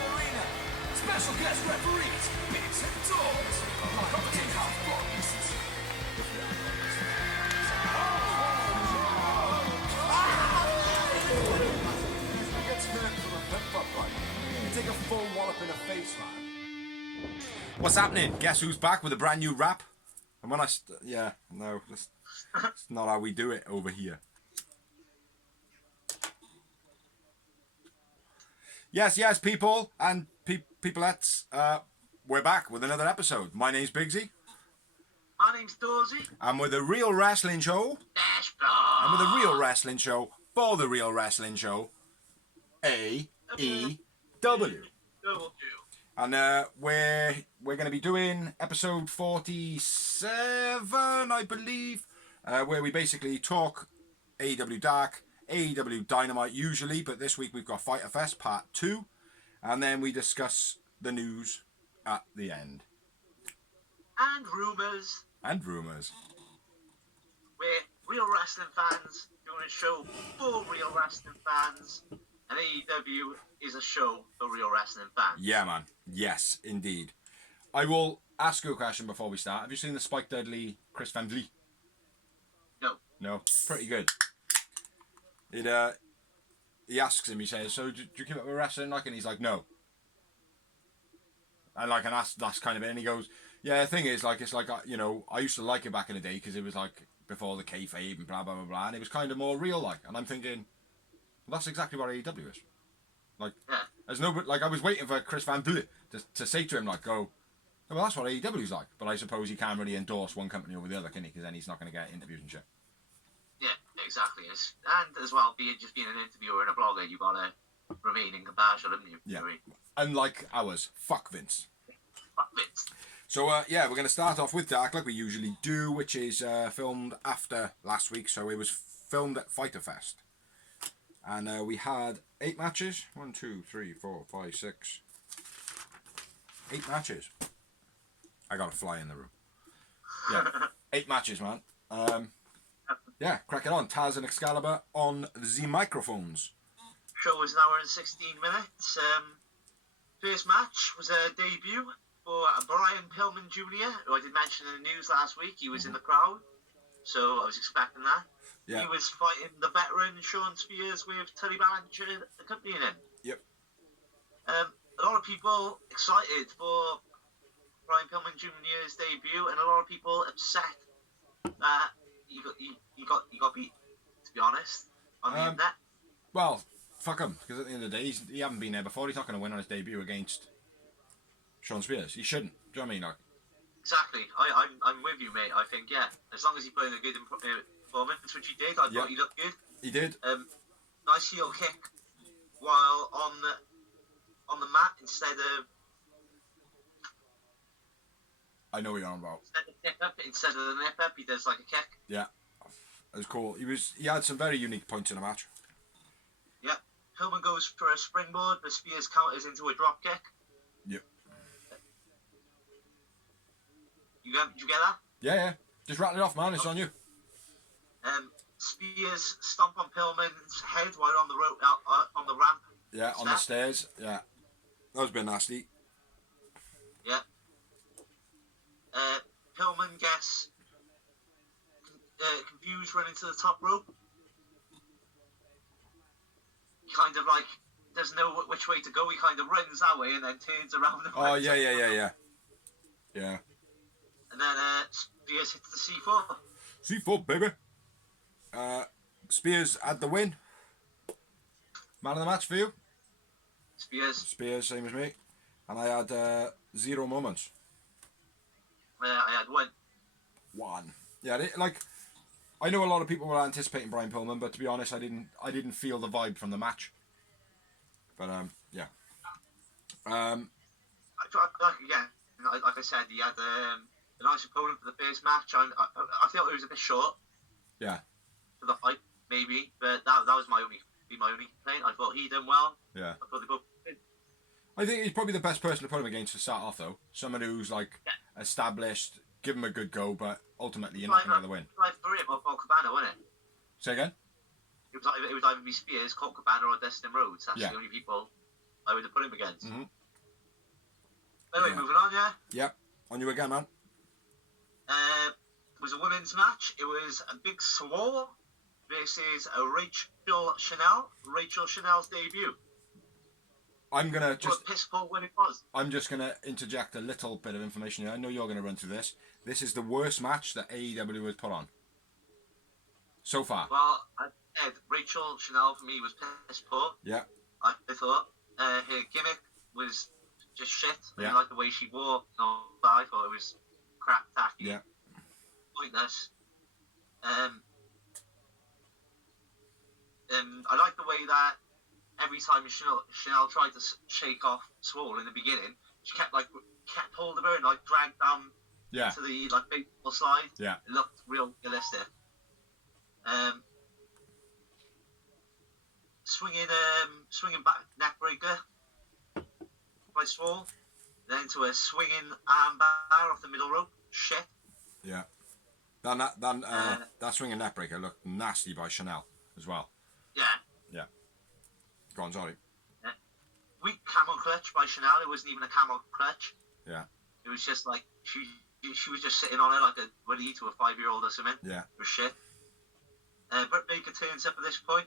Arena. Special guest referees, bigs and dogs. Commentate half bodies. He gets hurt from a pep fight. You take a full wallop in the face, man. What's happening? Guess who's back with a brand new rap? And when that's not how we do it over here. Yes, people and peopleettes, we're back with another episode. My name's Bigsy. My name's Dorsey. I'm with a real wrestling show. I'm with a real wrestling show for the real wrestling show. AEW. And we're going to be doing episode 47, I believe, where we basically talk AEW Dark, AEW Dynamite usually, but this week we've got Fyter Fest Part 2, and then we discuss the news at the end. And rumours. We're real wrestling fans doing a show for real wrestling fans, and AEW is a show for real wrestling fans. Yeah, man. Yes, indeed. I will ask you a question before we start. Have you seen the Spike Dudley, Chris Van Vliet? No. No? Pretty good. He asks him, he says, so do you keep up with wrestling? And he's like, no. And that's kind of it. And he goes, yeah, the thing is, it's like, I used to like it back in the day because it was before the kayfabe and blah, blah, blah, blah. And it was kind of more real, And I'm thinking, well, that's exactly what AEW is. There's no, I was waiting for Chris Van Vliet to say to him, well, that's what AEW's like. But I suppose he can't really endorse one company over the other, can he? Because then he's not going to get interviews and shit. Yeah, exactly. And as well, being an interviewer and a blogger, you've got to remain impartial, haven't you? Yeah. Unlike ours. Fuck Vince. Fuck Vince. So, we're going to start off with Dark, like we usually do, which is filmed after last week. So it was filmed at Fyter Fest. And we had 8 matches. 1, 2, 3, 4, 5, 6. 8 matches. I got a fly in the room. Yeah, 8 matches, man. Yeah, crack it on. Taz and Excalibur on the microphones. Show was an hour and 16 minutes. First match was a debut for Brian Pillman Jr., who I did mention in the news last week. He was in the crowd, so I was expecting that. Yeah. He was fighting the veteran Sean Spears with Tully Blanchard accompanying him. Yep. A lot of people excited for Brian Pillman Jr.'s debut, and a lot of people upset that he got beat, to be honest, on the internet. Well, fuck him, because at the end of the day, he hasn't been there before. He's not going to win on his debut against Sean Spears. He shouldn't. Do you know what I mean? Exactly. I'm with you, mate. I think, yeah, as long as he put in a good performance, which he did, I thought he looked good. He did. Nice heel kick while on the mat instead of... I know what you're on about. Instead of the nip up, he does a kick. Yeah, it was cool. He had some very unique points in the match. Yeah, Pillman goes for a springboard, but Spears counters into a drop kick. Yep. You get that? Yeah. Just rattle it off, man. It's on you. Spears stomp on Pillman's head while on the rope, on the ramp. Yeah, on the stairs. Yeah, that was a bit nasty. Yeah. Pillman gets confused running to the top rope. He kind of doesn't know which way to go. He kind of runs that way and then turns around. And Yeah. And then Spears hits the C4. C4, baby. Spears had the win. Man of the match for you? Spears, same as me. And I had 0 moments. I had 1. 1. Yeah, I know a lot of people were anticipating Brian Pillman, but to be honest, I didn't feel the vibe from the match. But yeah. Again, like I said, he had a nice opponent for the first match. I felt it was a bit short. Yeah. For the fight, maybe, but that was my only complaint. I thought he done well. Yeah. I thought they both did. I think he's probably the best person to put him against to start off, though. Someone who's established, give him a good go, but ultimately you're not going to get the win. Like for him, Cabana, wasn't it? Say again? it would either be Spears, Colt Cabana, or Dustin Rhodes. That's Yeah. the only people I would have put him against. Mm-hmm. Anyway, moving on, yeah. Yep. On you again, man. It was a women's match. It was a Big Swole versus a Rachel Chanel. Rachel Chanel's debut. I'm gonna What just. a piss poor when it was. I'm just gonna interject a little bit of information here. I know you're gonna run through this. This is the worst match that AEW has put on so far. Well, I said Rachel Chanel for me was piss poor. Yeah. I thought her gimmick was just shit. I didn't like the way she wore. No, I thought it was crap tacky. Yeah. Pointless. I like the way that every time Chanel tried to shake off Swole in the beginning, she kept hold of her and dragged down to the baseball slide. Yeah. It looked real realistic. Swinging back neck breaker by Swole, then to a swinging armbar off the middle rope. Shit. Yeah. That swinging neck breaker looked nasty by Chanel as well. Yeah. Yeah. Go on, sorry. Weak camel clutch by Chanel. It wasn't even a camel clutch. Yeah. It was just she was just sitting on it like a willy to a 5-year-old or something. Yeah. It was shit. Britt Baker turns up at this point.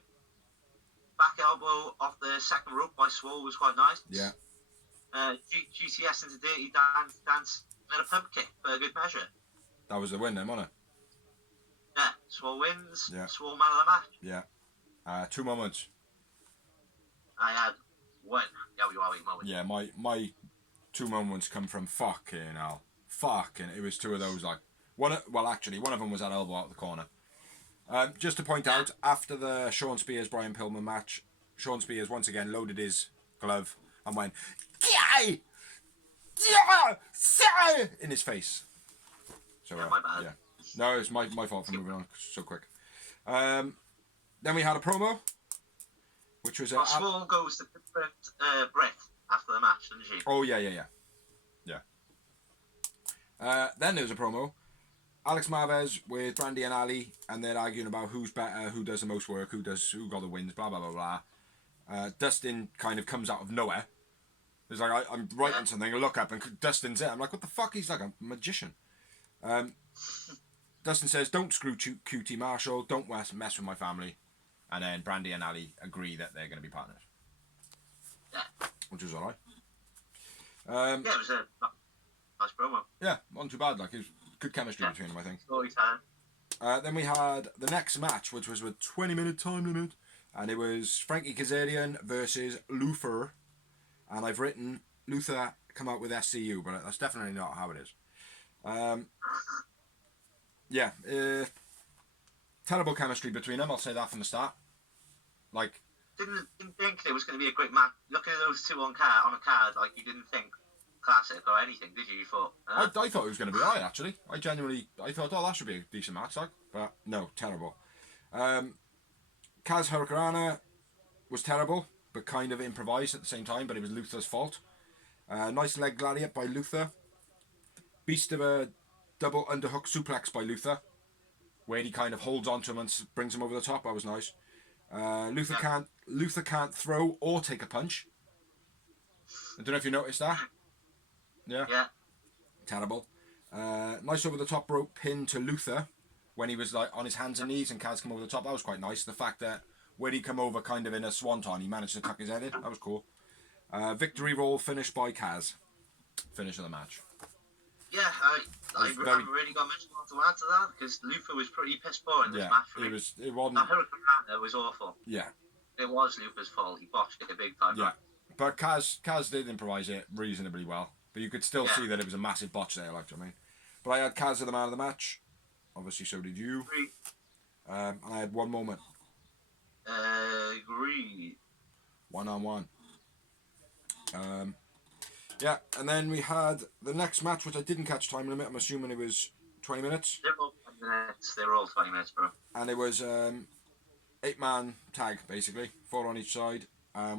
Back elbow off the second rope by Swole was quite nice. Yeah. GTS into Dirty Dance and a pump kick for a good measure. That was the win then, wasn't it? Yeah. Swole wins. Yeah. Swole man of the match. Yeah. 2 moments. I had one yowie moment. Yeah, my 2 moments come from fucking hell. It was 2 of those one of them was that elbow out of the corner. Just to point out, after the Sean Spears Brian Pillman match, Sean Spears once again loaded his glove and went in his face. So my bad. Yeah. No, it's my fault for moving on so quick. Then we had a promo, which was Swole goes to different Brett after the match, doesn't she? Oh yeah. Then there was a promo. Alex Marvez with Brandy and Ali, and they're arguing about who's better, who does the most work, who got the wins, blah blah blah blah. Dustin kind of comes out of nowhere. It's like I'm writing something, I look up, and Dustin's there. I'm like, what the fuck? He's like a magician. Dustin says, "Don't screw QT Marshall. Don't mess with my family." And then Brandy and Ali agree that they're going to be partners. Yeah. Which was alright. Yeah, it was a nice promo. Yeah, not too bad. It was good chemistry between them, I think. Storytelling. Then we had the next match, which was with 20-minute time limit, and it was Frankie Kazarian versus Luther. And I've written Luther come out with SCU, but that's definitely not how it is. Terrible chemistry between them. I'll say that from the start. Didn't think it was going to be a great match. Looking at those two on a card, you didn't think classic or anything, did you? You thought? I thought it was going to be alright, actually. I thought, that should be a decent match, but no, terrible. Kaz Hurricanrana was terrible, but kind of improvised at the same time, but it was Luther's fault. Nice leg lariat by Luther. Beast of a double underhook suplex by Luther, where he kind of holds onto him and brings him over the top. That was nice. Luther can't throw or take a punch. I don't know if you noticed that. Yeah. Terrible. Nice over the top rope pin to Luther when he was on his hands and knees and Kaz come over the top. That was quite nice. The fact that when he come over kind of in a swanton, he managed to tuck his head in. That was cool. Victory roll finished by Kaz. Finish of the match. Yeah, I haven't really got much more to add to that because Luther was pretty piss poor in this match. Really. It wasn't. That Hurricanrana was awful. Yeah. It was Luther's fault. He botched it big time. Yeah. But Kaz did improvise it reasonably well. But you could still see that it was a massive botch there, But I had Kaz as the man of the match. Obviously, so did you. I had one moment. Agreed. 1-on-1. Yeah, and then we had the next match, which I didn't catch time limit. I'm assuming it was 20 minutes. They were all 20 minutes. They were all 20 minutes, bro. And it was 8-man tag, basically. 4 on each side.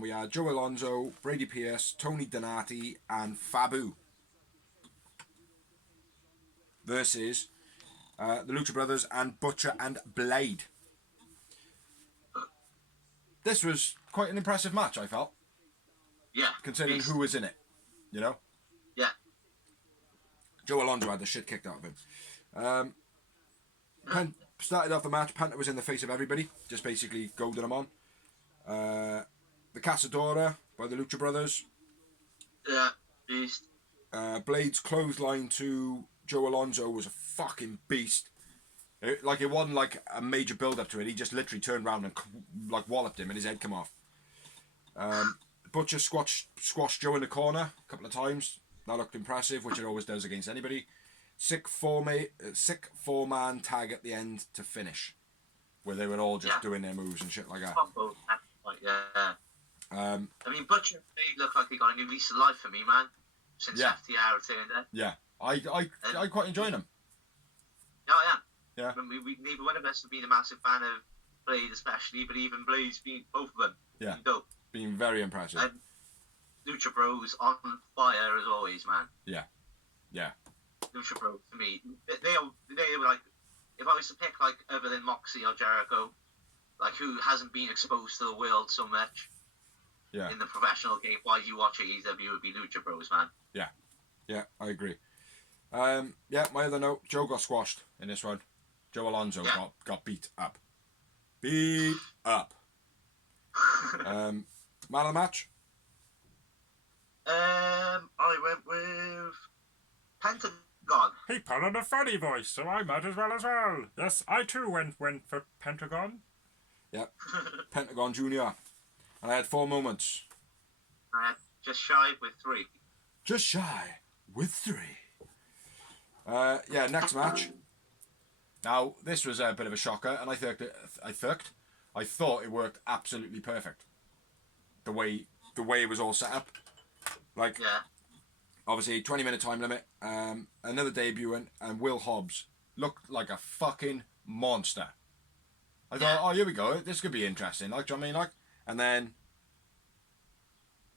We had Joe Alonzo, Brady Pierce, Tony Donati, and Fabu versus the Lucha Brothers and Butcher and Blade. this was quite an impressive match, I felt. Yeah. Considering who was in it, you know? Yeah. Joe Alonso had the shit kicked out of him. Started off the match, Penta was in the face of everybody, just basically goading them on. The Casadora by the Lucha Brothers. Yeah, beast. Blade's clothesline to Joe Alonso was a fucking beast. It wasn't like a major build up to it. He just literally turned around and like walloped him and his head come off. Butcher squashed Joe in the corner a couple of times. That looked impressive, which it always does against anybody. Sick four-man tag at the end to finish, where they were all just doing their moves and shit like that. Yeah. I mean, Butcher made look like he got a new lease of life for me, man. Since FTR returned there. Yeah, I quite enjoy him. Yeah, I am. Yeah. I mean, we neither one of us have been a massive fan of Blade, especially, but even Blade's been both of them. Yeah. Dope. Being very impressive. And Lucha Bros on fire as always, man. Yeah. Lucha Bros to me, they were like, if I was to pick like other than Moxie or Jericho, like who hasn't been exposed to the world so much. Yeah. In the professional game, why you watch AEW would be Lucha Bros, man. Yeah, I agree. My other note, Joe got squashed in this one. Joe Alonso got beat up. Man of the match? I went with Pentagon. He put on a funny voice, so I might as well. Yes, I too went for Pentagon. Yep. Pentagon Jr. And I had 4 moments. I had just shy with 3. Just shy with 3. Next match. Now, this was a bit of a shocker, and I thought it worked absolutely perfect. The way it was all set up. Like, obviously, 20-minute time limit. Another debut, and Will Hobbs looked like a fucking monster. I thought, oh, here we go. This could be interesting. Like, do you know what I mean? Like, and then,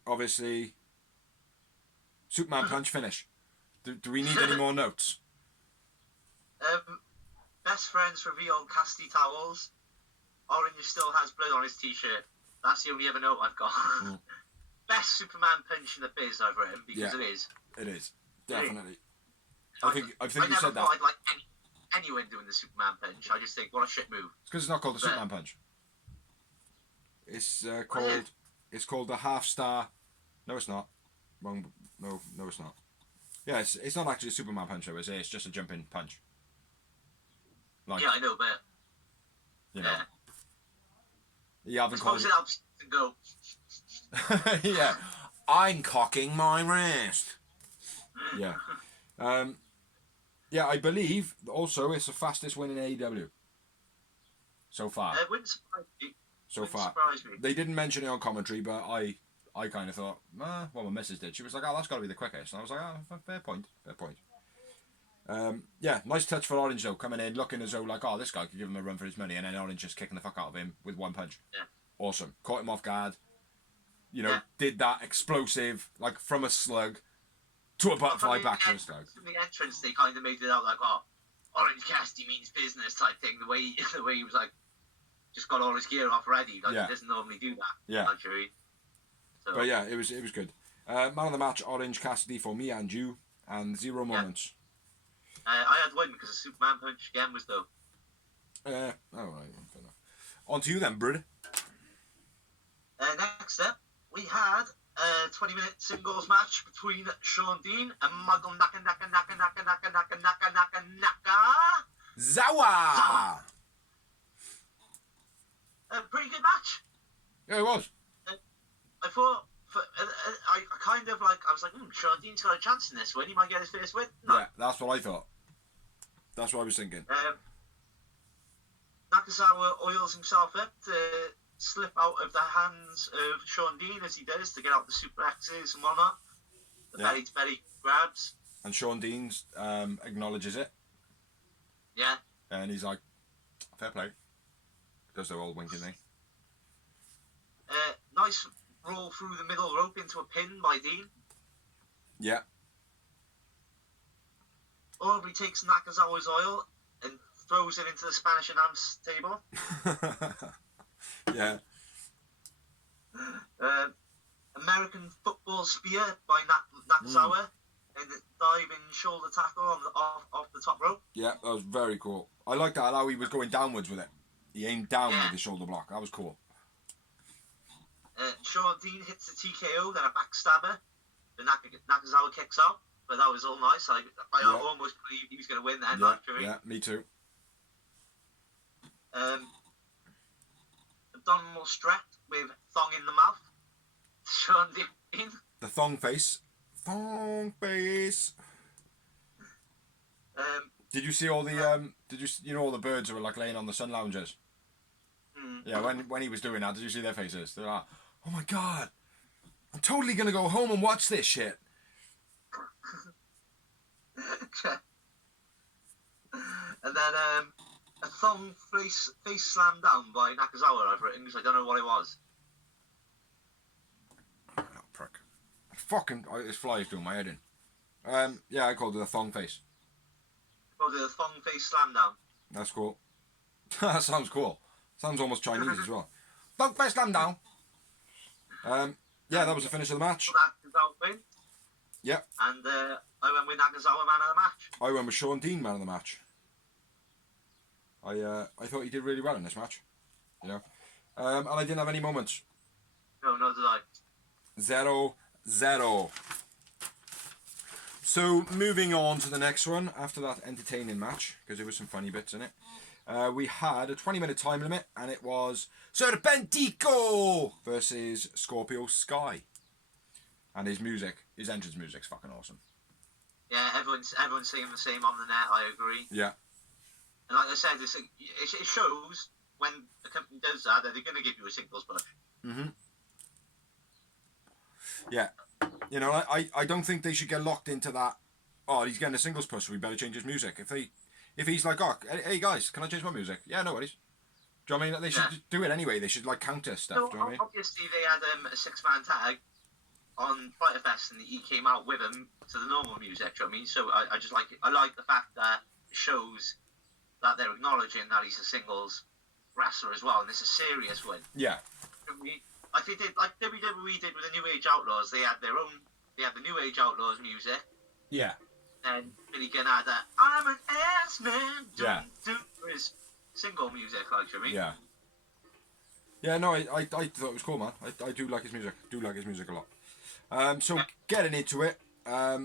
obviously, Superman punch finish. Do we need any more notes? Best friends reveal Cassidy towels. Orange still has blood on his t-shirt. That's the only other note I've got. Best Superman punch in the biz I've written, because it is. It is, definitely. I think you said that. I never thought I'd like anyone doing the Superman punch. I just think, what a shit move. It's because it's not called the Superman punch. It's called. It's called the half star. No, it's not. Wrong. No, it's not. Yeah, it's not actually a Superman punch though, is it? It's just a jumping punch. Like, yeah, I know, but you know, you haven't I suppose it helps to go. Yeah, I'm cocking my wrist. Yeah, I believe also it's the fastest win in AEW so far. It wouldn't surprise me. Surprise me. They didn't mention it on commentary, but I kind of thought, well, my missus did. She was like, oh, that's got to be the quickest. And I was like, oh, fair point. Nice touch for Orange, though, coming in, looking as though, like, oh, this guy could give him a run for his money, and then Orange just kicking the fuck out of him with one punch. Yeah. Awesome. Caught him off guard. You know, did that explosive, like, from a slug to a butterfly back to a slug. In the entrance, they kind of made it out like, oh, Orange Cassidy means business type thing. The way he was, like, just got all his gear off ready. Like, he doesn't normally do that. Yeah. Actually. So. But yeah, it was good. Man of the match, Orange Cassidy for me and you, and 0 moments. I had one because the Superman punch again was dope. Alright, fair enough. On to you then, Brud. Next up, we had a 20-minute singles match between Sean Dean and Michael Naka. Zawa! A pretty good match. Yeah, it was. I thought, I was like, Sean Dean's got a chance in this win. He might get his first win. No. Yeah, that's what I thought. That's what I was thinking. Nakazawa oils himself up to slip out of the hands of Sean Dean as he does to get out the suplexes and whatnot. The belly-to-belly grabs. And Sean Dean acknowledges it. Yeah. And he's like, fair play. Does the old winking thing. Nice roll through the middle rope into a pin by Dean. Yeah. Aubrey takes Nakazawa's oil and throws it into the Spanish announce table. Yeah. spear by Nakazawa and the diving shoulder tackle off the top rope. Yeah, that was very cool. I like that, how he was going downwards with it. He aimed down Yeah. with his shoulder block. That was cool. Sean Dean hits the TKO, then a backstabber. The Nakazawa kicks out, but that was all nice. I almost believed he was going to win then. Yeah, me too. Abdominal strap with thong in the mouth. Sean Dean. The thong face. Thong face. Did you see all the all the birds who were like laying on the sun loungers? Yeah, when he was doing that, did you see their faces? They're like, oh my god, I'm totally gonna go home and watch this shit. And then a thong face slam down by Nakazawa, I've written, because I don't know what it was. Oh, prick. Fucking, this fly is doing my head in. Yeah, I called it a thong face. Oh, the thong face slam down. That's cool. That sounds cool. Sounds almost Chinese as well. Thong face slam down. Yeah, that was the finish of the match. Nakazawa win. Yep. And I went with Nakazawa man of the match. I went with Sean Dean man of the match. I thought he did really well in this match. You know. And I didn't have any moments. No, nor did I. 0-0. So moving on to the next one after that entertaining match, because there was some funny bits in it. We had a 20-minute time limit, and it was Serpentico versus Scorpio Sky. And his entrance music's fucking awesome. Yeah, everyone's saying the same on the net. I agree. Yeah. And like I said, it shows when a company does that they're going to give you a singles push. Mhm. Yeah. You know, I don't think they should get locked into that. Oh, he's getting a singles push, so we better change his music. If he's like, oh, hey guys, can I change my music? Yeah, no worries. Do you know what I mean? They should just do it anyway. They should like counter stuff. So, do you know what I mean? obviously, they had a 6-man tag on Fyter Fest, and he came out with him to the normal music. Do you know what I mean? So I just like it. I like the fact that it shows that they're acknowledging that he's a singles wrestler as well, and it's a serious win. Yeah. Like they did, like WWE did with the New Age Outlaws. They had the New Age Outlaws music, Yeah. and Billy Gunn had that "I'm an ass man" Yeah. for his single music. Like, you know what I mean? Yeah. Yeah, no, I thought it was cool, man. I do like his music. Do like his music a lot. So getting into it, a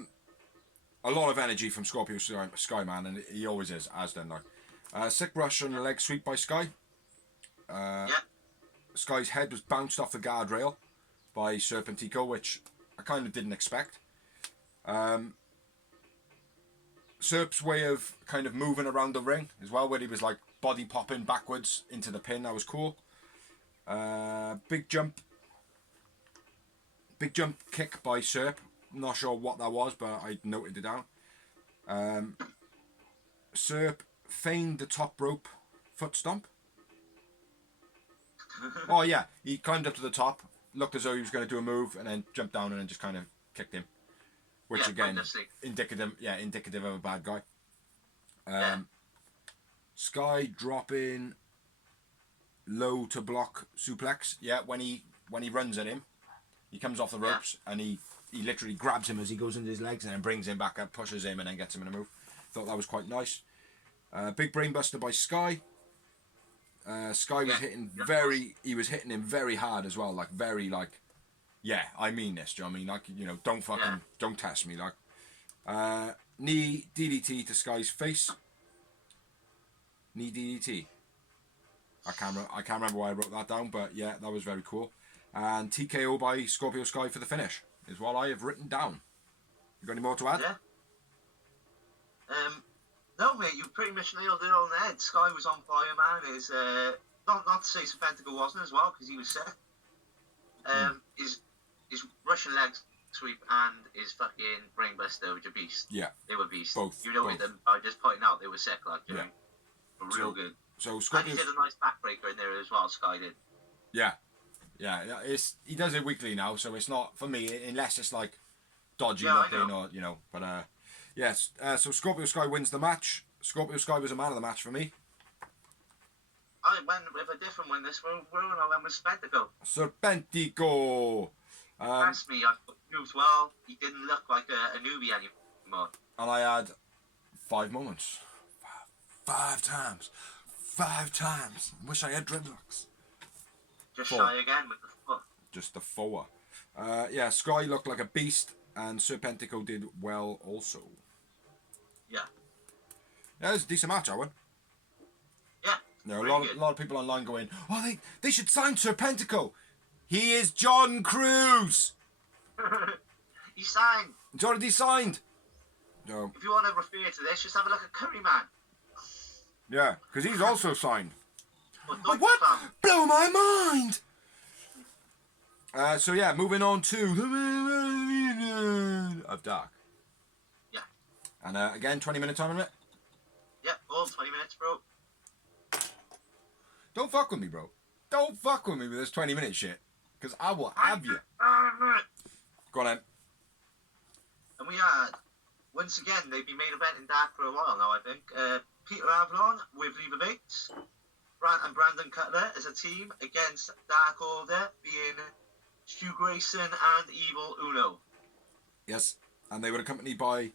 lot of energy from Scorpio Sky, man, and he always is, as then like. Sick rush and a leg sweep by Sky. Yeah. Sky's head was bounced off the guardrail by Serpentico, which I kind of didn't expect. Serp's way of kind of moving around the ring as well, where he was like body popping backwards into the pin, that was cool. Big jump kick by Serp. Not sure what that was, but I noted it down. Serp feigned the top rope foot stomp. Oh yeah, he climbed up to the top, looked as though he was going to do a move, and then jumped down and then just kind of kicked him. Which again, indicative of a bad guy. Sky dropping low to block suplex. Yeah, when he runs at him, he comes off the ropes and he literally grabs him as he goes into his legs and then brings him back up, pushes him and then gets him in a move. Thought that was quite nice. Big brainbuster by Sky. Sky was hitting him very hard as well, like very like, yeah, I mean this. Do you know what I mean? Like, you know, don't test me. Like, knee DDT to Sky's face. Knee DDT. I can't remember why I wrote that down, but yeah, that was very cool. And TKO by Scorpio Sky for the finish is what I have written down. You got any more to add? Yeah. No, mate, you pretty much nailed it on the head. Sky was on fire, man. His not to say Serpentico wasn't as well, because he was sick. His Russian leg sweep and his fucking brainbuster, which are beast. Yeah, they were beasts. Both. You know, both. With them, I just pointing out they were sick, like, you yeah, know, were real good. So And Scorpio he did a nice backbreaker in there as well. Sky did. Yeah. He does it weekly now, so it's not for me unless it's like dodgy nothing or you know. But yes. So Scorpio Sky wins the match. Scorpio Sky was a man of the match for me. I went with a different one this one. I went with Serpentico. Serpentico. Trust me, I moved well. He didn't look like a newbie anymore. And I had 5 moments. 5 times. 5 times. Wish I had dreadlocks. Just 4. shy again with the foot. Just the 4. Yeah, Sky looked like a beast, and Serpentico did well also. Yeah. Yeah, it was a decent match, Owen. Yeah. You know, Really a lot of people online going, oh, they should sign Serpentico. He is John Cruz. He signed. He's already signed. So, If you want to refer to this, just have a look at Curryman. yeah, because he's also signed. Or Oh, Deutsche what? Fan. Blow my mind! So yeah, moving on to of Dark. Yeah. And again, 20-minute time limit. Yeah, all 20 minutes, bro. Don't fuck with me, bro. Don't fuck with me with this 20-minute shit. Because I will have you. Go on then. And we had, once again, they've been main event in Dark for a while now, I think. Peter Avalon with Leva Bates. And Brandon Cutler as a team against Dark Order, being Stu Grayson and Evil Uno. Yes. And they were accompanied by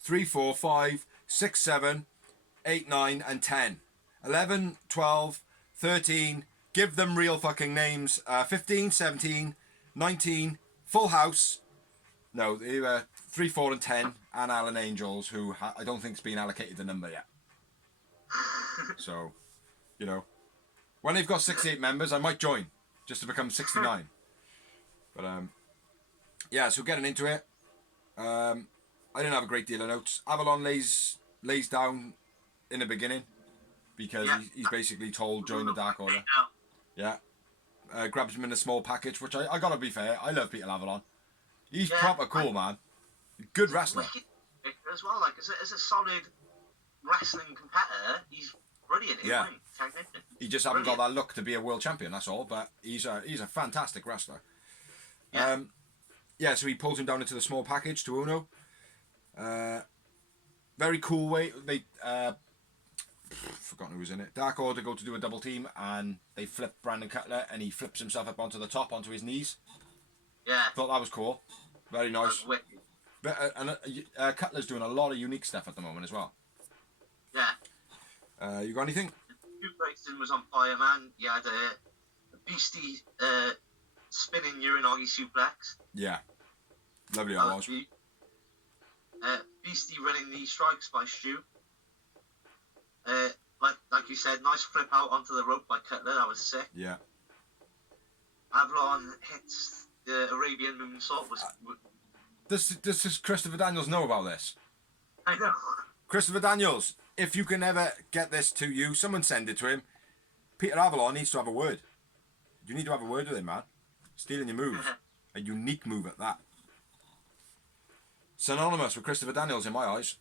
3, 4, 5, 6, 7, 8, 9, and 10. 11, 12, 13. Give them real fucking names. 15, 17, 19. Full House. No, they were 3, 4, and 10. And Alan Angels, who I don't think's been allocated the number yet. So, you know, when they've got 68 members, I might join just to become 69. But yeah. So getting into it, I didn't have a great deal of notes. Avalon lays down in the beginning because he's basically told join the Dark Order. Yeah. Grabs him in a small package, which I gotta be fair, I love Peter Avalon. He's proper cool, man. Good wrestler. As well, like as a solid wrestling competitor, he's brilliant. Yeah. Technician. He just haven't got that look to be a world champion, that's all. But he's a fantastic wrestler. Yeah. So he pulls him down into the small package to Uno. Very cool way. They forgotten who was in it. Dark Order go to do a double team and they flip Brandon Cutler and he flips himself up onto the top, onto his knees. Yeah. Thought that was cool. Very nice. Wicked. But, Cutler's doing a lot of unique stuff at the moment as well. Yeah. You got anything? Stu Grayson was on fire, man. He had a beastie spinning Uranagi suplex. Yeah. Lovely that was. Beastie running the strikes by Stu. Like you said, nice flip out onto the rope by Cutler. That was sick. Yeah. Avalon hits the Arabian moonsault. Does Christopher Daniels know about this? I know. Christopher Daniels, if you can ever get this to you, someone send it to him. Peter Avalon needs to have a word. You need to have a word with him, man. Stealing your moves. A unique move at that. Synonymous with Christopher Daniels in my eyes.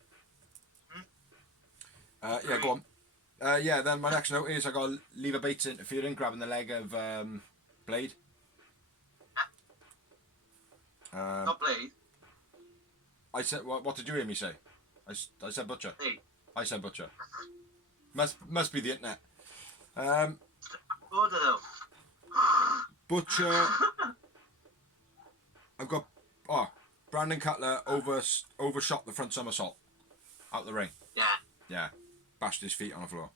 Yeah, go on. Then my next note is I got Leva Bates interfering, grabbing the leg of Blade. Not Blade. I said, what did you hear me say? I said Butcher. Blade. I said Butcher. Must be the internet. Order though. Butcher. I've got Brandon Cutler overshot the front somersault out the ring. Yeah. Yeah, bashed his feet on the floor.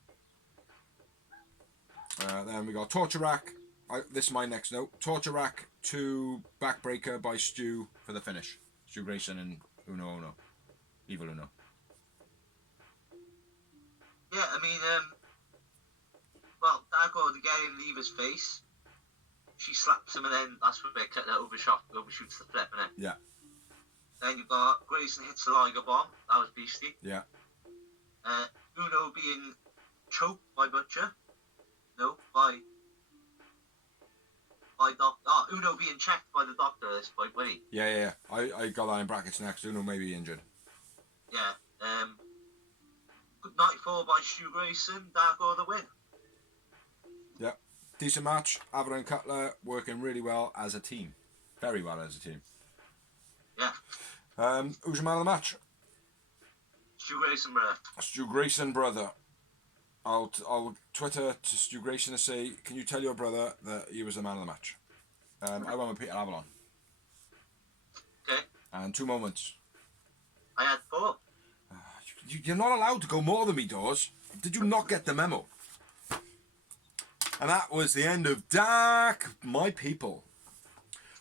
Then we got Torture Rack. This is my next note. Torture Rack to backbreaker by Stu for the finish. Stu Grayson and Uno. Evil Uno. Yeah, I mean, well, Dark Order getting in Leva's face. She slaps him and then that's where they cut that overshoots the flip, innit? Yeah. Then you got Grayson hits the Liger Bomb. That was beastie. Yeah. Uno being choked by Butcher. No, by Uno being checked by the doctor at this point, wasn't he? Yeah. I got that in brackets next. Uno may be injured. Yeah. Good nightfall by Stu Grayson. Dark Order win. Yeah. Decent match. Avalon and Cutler working really well as a team. Very well as a team. Yeah. Who's your man of the match? Stu Grayson, brother. Stu Grayson, brother. I'll Twitter to Stu Grayson and say, can you tell your brother that he was the man of the match? I went with Peter Avalon. And 2 moments. I had 4. You're not allowed to go more than me, Dawes. Did you not get the memo? And that was the end of Dark, my people.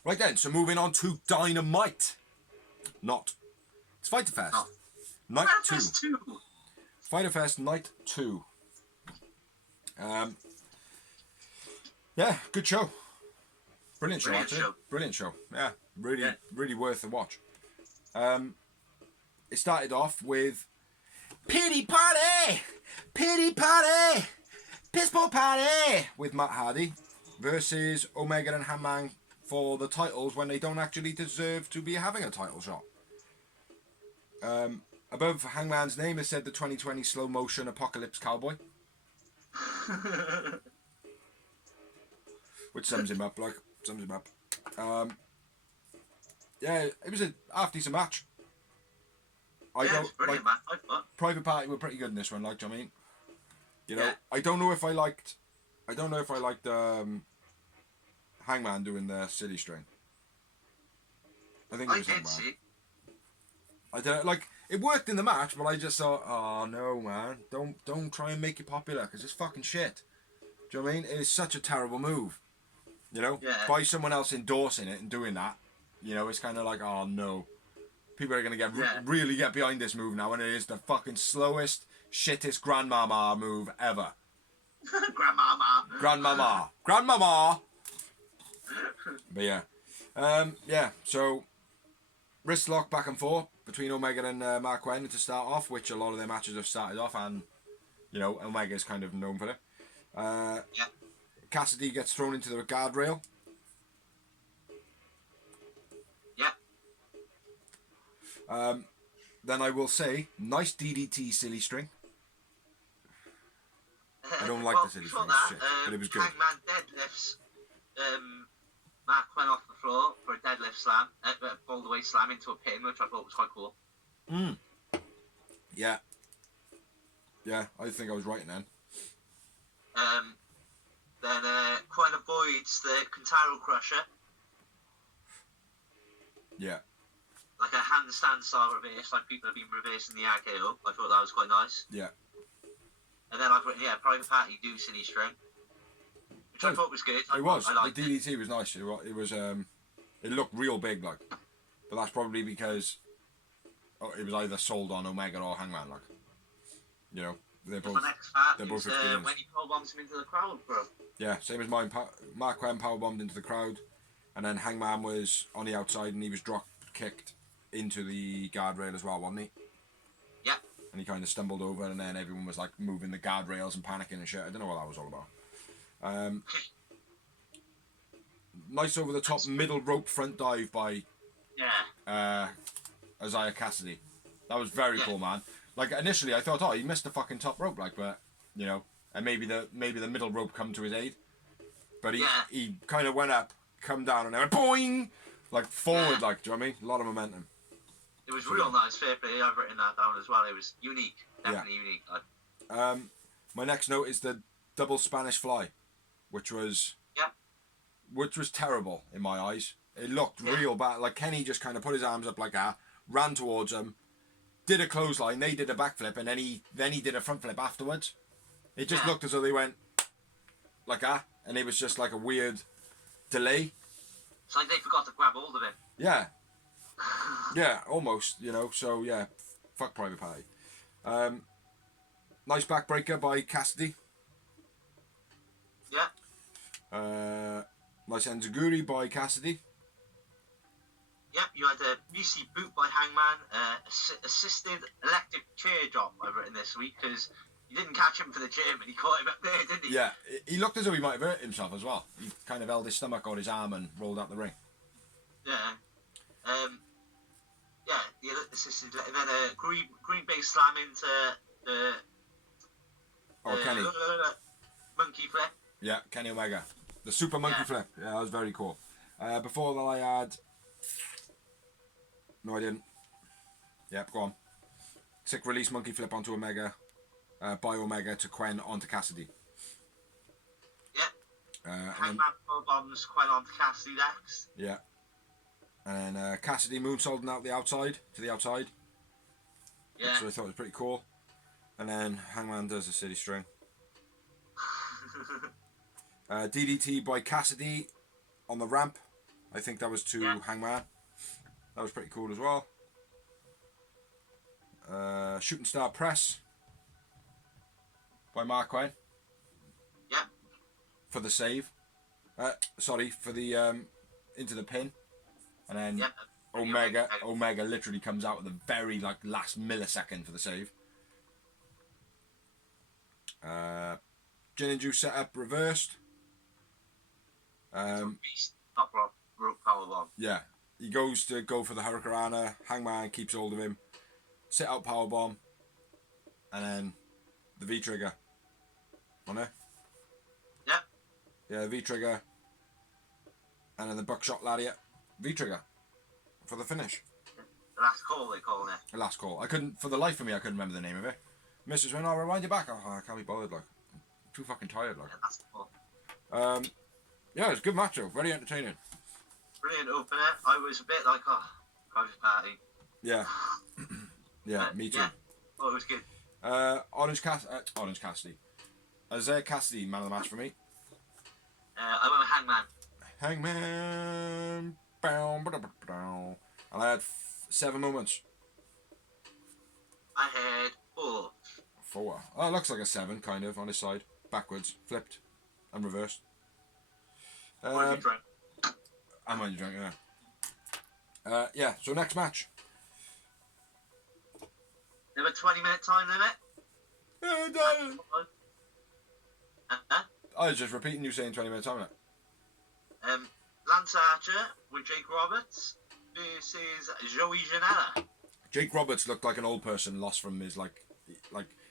Right then, so moving on to Dynamite. It's Fyter Fest. Oh. Night Fyter 2. Fest 2. Fyter Fest Night 2. Yeah, good show. Brilliant show, Brilliant actually. show. Brilliant show. Yeah, really, Yeah. really worth the watch. It started off with Pity Party! Pity Party! Piss Ball Party! With Matt Hardy versus Omega and Hangman for the titles when they don't actually deserve to be having a title shot. Above Hangman's name is said the 2020 slow motion apocalypse cowboy. Which sums him up, yeah, it was a half-decent match. I Yeah, don't it's brilliant, like man. I thought. Private Party were pretty good in this one, like, do you know what I mean? You know, Yeah. I don't know if I liked Hangman doing the silly string. I think it I was did Hangman. see. I don't like it worked in the match, but I just thought, oh no, man, don't try and make it popular because it's fucking shit. Do you know what I mean? It is such a terrible move. You know, Yeah. by someone else endorsing it and doing that, you know, it's kind of like, oh no, people are gonna really get behind this move now, and it is the fucking slowest, shittest grandmama move ever. Grandmama. But yeah, so wrist lock back and forth between Omega and Mark Quinn to start off, which a lot of their matches have started off, and you know, Omega's kind of known for it. Yeah. Cassidy gets thrown into the guardrail. Yeah. Then I will say, nice DDT silly string. I don't like the silly before string, that, shit, but it was good. Hangman deadlifts Mark went off the floor for a deadlift slam, all the way slam into a pin, which I thought was quite cool. Yeah. Yeah, I think I was right then. Then Quinn avoids the Kintaro Crusher, Yeah. like a handstand style reverse, like people have been reversing the RKO. I thought that was quite nice. Yeah. And then I've written, Private Party do silly string, which I thought was good. It was. I liked The DDT was nice. It was it looked real big, like. But that's probably because it was either sold on Omega or Hangman, like. You know, they're it. both. My next part they're is both experienced. when he pole bombs him into the crowd, bro. Yeah, same as mine. Mark Quinn powerbombed into the crowd, and then Hangman was on the outside and he was drop kicked into the guardrail as well, wasn't he? Yeah. And he kind of stumbled over, and then everyone was like moving the guardrails and panicking and shit. I don't know what that was all about. Nice over the top middle rope front dive by Isaiah Cassidy. That was very cool, man. Like initially I thought, oh, he missed the fucking top rope, like, but you know, and maybe the middle rope come to his aid. But he kind of went up, come down, and then went boing, like forward, like, do you know what I mean? A lot of momentum. It was real nice, fair play. I've written that down as well. It was unique, definitely unique. My next note is the double Spanish fly, which was terrible in my eyes. It looked real bad. Like Kenny just kind of put his arms up like that, ran towards him, did a clothesline. They did a backflip, and then he did a front flip afterwards. It just looked as though they went like that, and it was just like a weird delay. It's like they forgot to grab hold of it. Yeah. Yeah, almost, you know, so yeah, fuck Private Party. Nice backbreaker by Cassidy. Yeah. Nice enziguri by Cassidy. Yep, you had a Musi boot by Hangman, assisted electric chair drop I've written this week, because you didn't catch him for the gym and he caught him up there, didn't he? Yeah, he looked as though he might have hurt himself as well. He kind of held his stomach on his arm and rolled out the ring. Yeah. The assisted, and then a green base slam into the Kenny. monkey flip. Yeah, Kenny Omega. The super monkey flip. Yeah, that was very cool. Before that I had... No, I didn't. Yep, go on. Sick release monkey flip onto Omega. By Omega to Quen onto Cassidy. Yeah. And Hangman pull bombs Quinn onto Cassidy next. yeah. And then Cassidy moonsaulting out the outside to the outside. Yeah. So I thought it was pretty cool. And then Hangman does the city string. DDT by Cassidy on the ramp. I think that was to Hangman. That was pretty cool as well. Shooting star press by Mark Quinn. Yeah. For the save. For the into the pin. And then Omega literally comes out at the very last millisecond for the save. Gin and Juice setup reversed. Beast, top rope powerbomb. Yeah, he goes to go for the Hurricanrana. Hangman keeps hold of him. Sit out powerbomb, and then the V trigger on it. Yeah. Yeah, V trigger, and then the buckshot lariat. V trigger for the finish. The last call they call it. The last call. I couldn't, for the life of me, I couldn't remember the name of it. Mrs. went, I'll rewind you back. Oh, I can't be bothered. I'm too fucking tired. Yeah, that's the call. Yeah, it was a good match though. Very entertaining. Brilliant opener. I was a bit like, private party. Yeah. Yeah, me too. Yeah. Oh, it was good. Orange Cassidy. Isaiah Cassidy, man of the match for me. I went with Hangman. Hangman. And I had 7 moments. I had 4. 4. Oh, it looks like a 7, kind of, on his side. Backwards, flipped, and reversed. What have you drank? I'm on your drink, yeah. Yeah, so next match. They have a 20-minute time limit. I was just repeating you saying 20 minutes on it. Lance Archer with Jake Roberts versus Joey Janela. Jake Roberts looked like an old person lost from his, like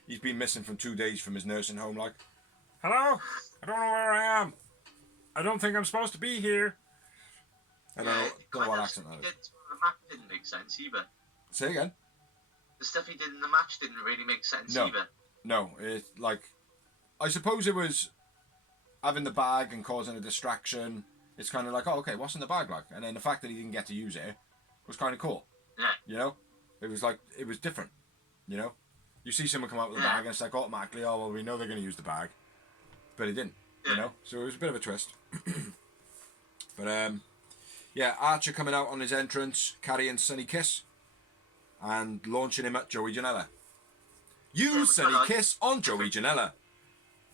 he's been missing from 2 days from his nursing home, like. Hello? I don't know where I am. I don't think I'm supposed to be here. I don't know what accent that is. The match didn't make sense either. Say again? The stuff he did in the match didn't really make sense either. No, it, I suppose it was having the bag and causing a distraction. It's kind of like, oh, okay, what's in the bag like? And then the fact that he didn't get to use it was kind of cool. Yeah. You know? It was it was different. You know? You see someone come out with a bag and it's like automatically, oh, well, we know they're going to use the bag. But he didn't. You know? So it was a bit of a twist. But, yeah, Archer coming out on his entrance, carrying Sonny Kiss, and launching him at Joey Janela. Use Sonny Kiss on Joey Janela.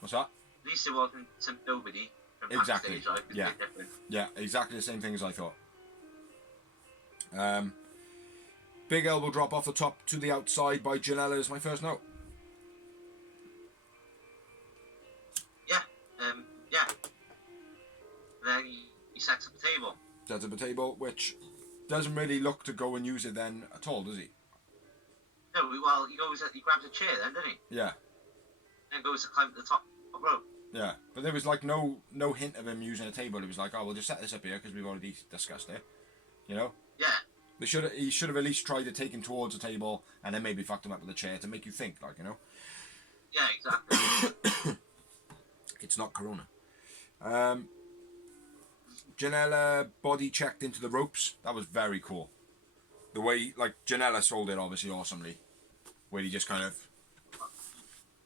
What's that? At least it wasn't some nobody from Exactly. backstage. Like, it was a bit different. Yeah, exactly the same thing as I thought. Big elbow drop off the top to the outside by Janela is my first note. Yeah. Yeah. Then he sets up the table. Sets up a table, which doesn't really look to go and use it then at all, does he? No, well, he grabs a chair then, doesn't he? Yeah. And goes to climb the top rope. Yeah, but there was no hint of him using a table. It was like, oh, we'll just set this up here because we've already discussed it. You know? Yeah. He should have at least tried to take him towards a table and then maybe fucked him up with a chair to make you think, you know? Yeah, exactly. It's not Corona. Janela body checked into the ropes. That was very cool. The way, Janela sold it obviously awesomely. Where he just kind of...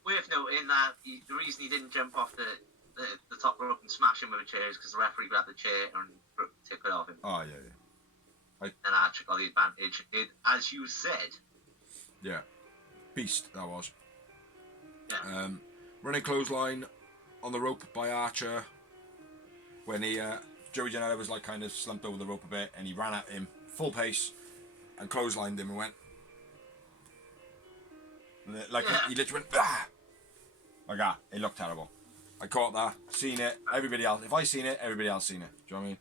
Worth noting that the reason he didn't jump off the top rope and smash him with a chair is because the referee grabbed the chair and took it off him. Oh, yeah. And Archer got the advantage. As you said. Yeah. Beast, that was. Yeah. Running clothesline on the rope by Archer. When Joey Janela was kind of slumped over the rope a bit and he ran at him full pace and clotheslined him and went. And he literally went, ah! Like that. It looked terrible. I caught that, seen it, everybody else. If I seen it, everybody else seen it. Do you know what I mean?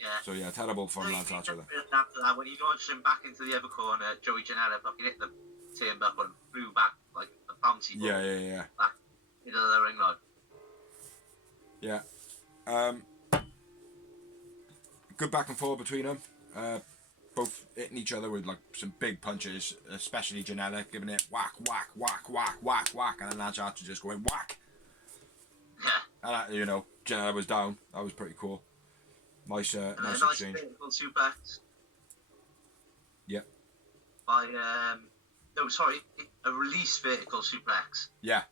Yeah. So yeah, terrible from Lance Archer there. After that, when he launched him back into the other corner, Joey Janela fucking hit the turnbuckle and flew back like a bouncy ball. Yeah. Back into the ring rod. Yeah. Good back and forth between them. Both hitting each other with some big punches, especially Janela giving it whack, whack, whack, whack, whack, whack, and then Lance Archer just going whack. Yeah. And Janela was down. That was pretty cool. Nice nice exchange. vertical suplex. Yep. By no, sorry, a release vertical suplex. Yeah.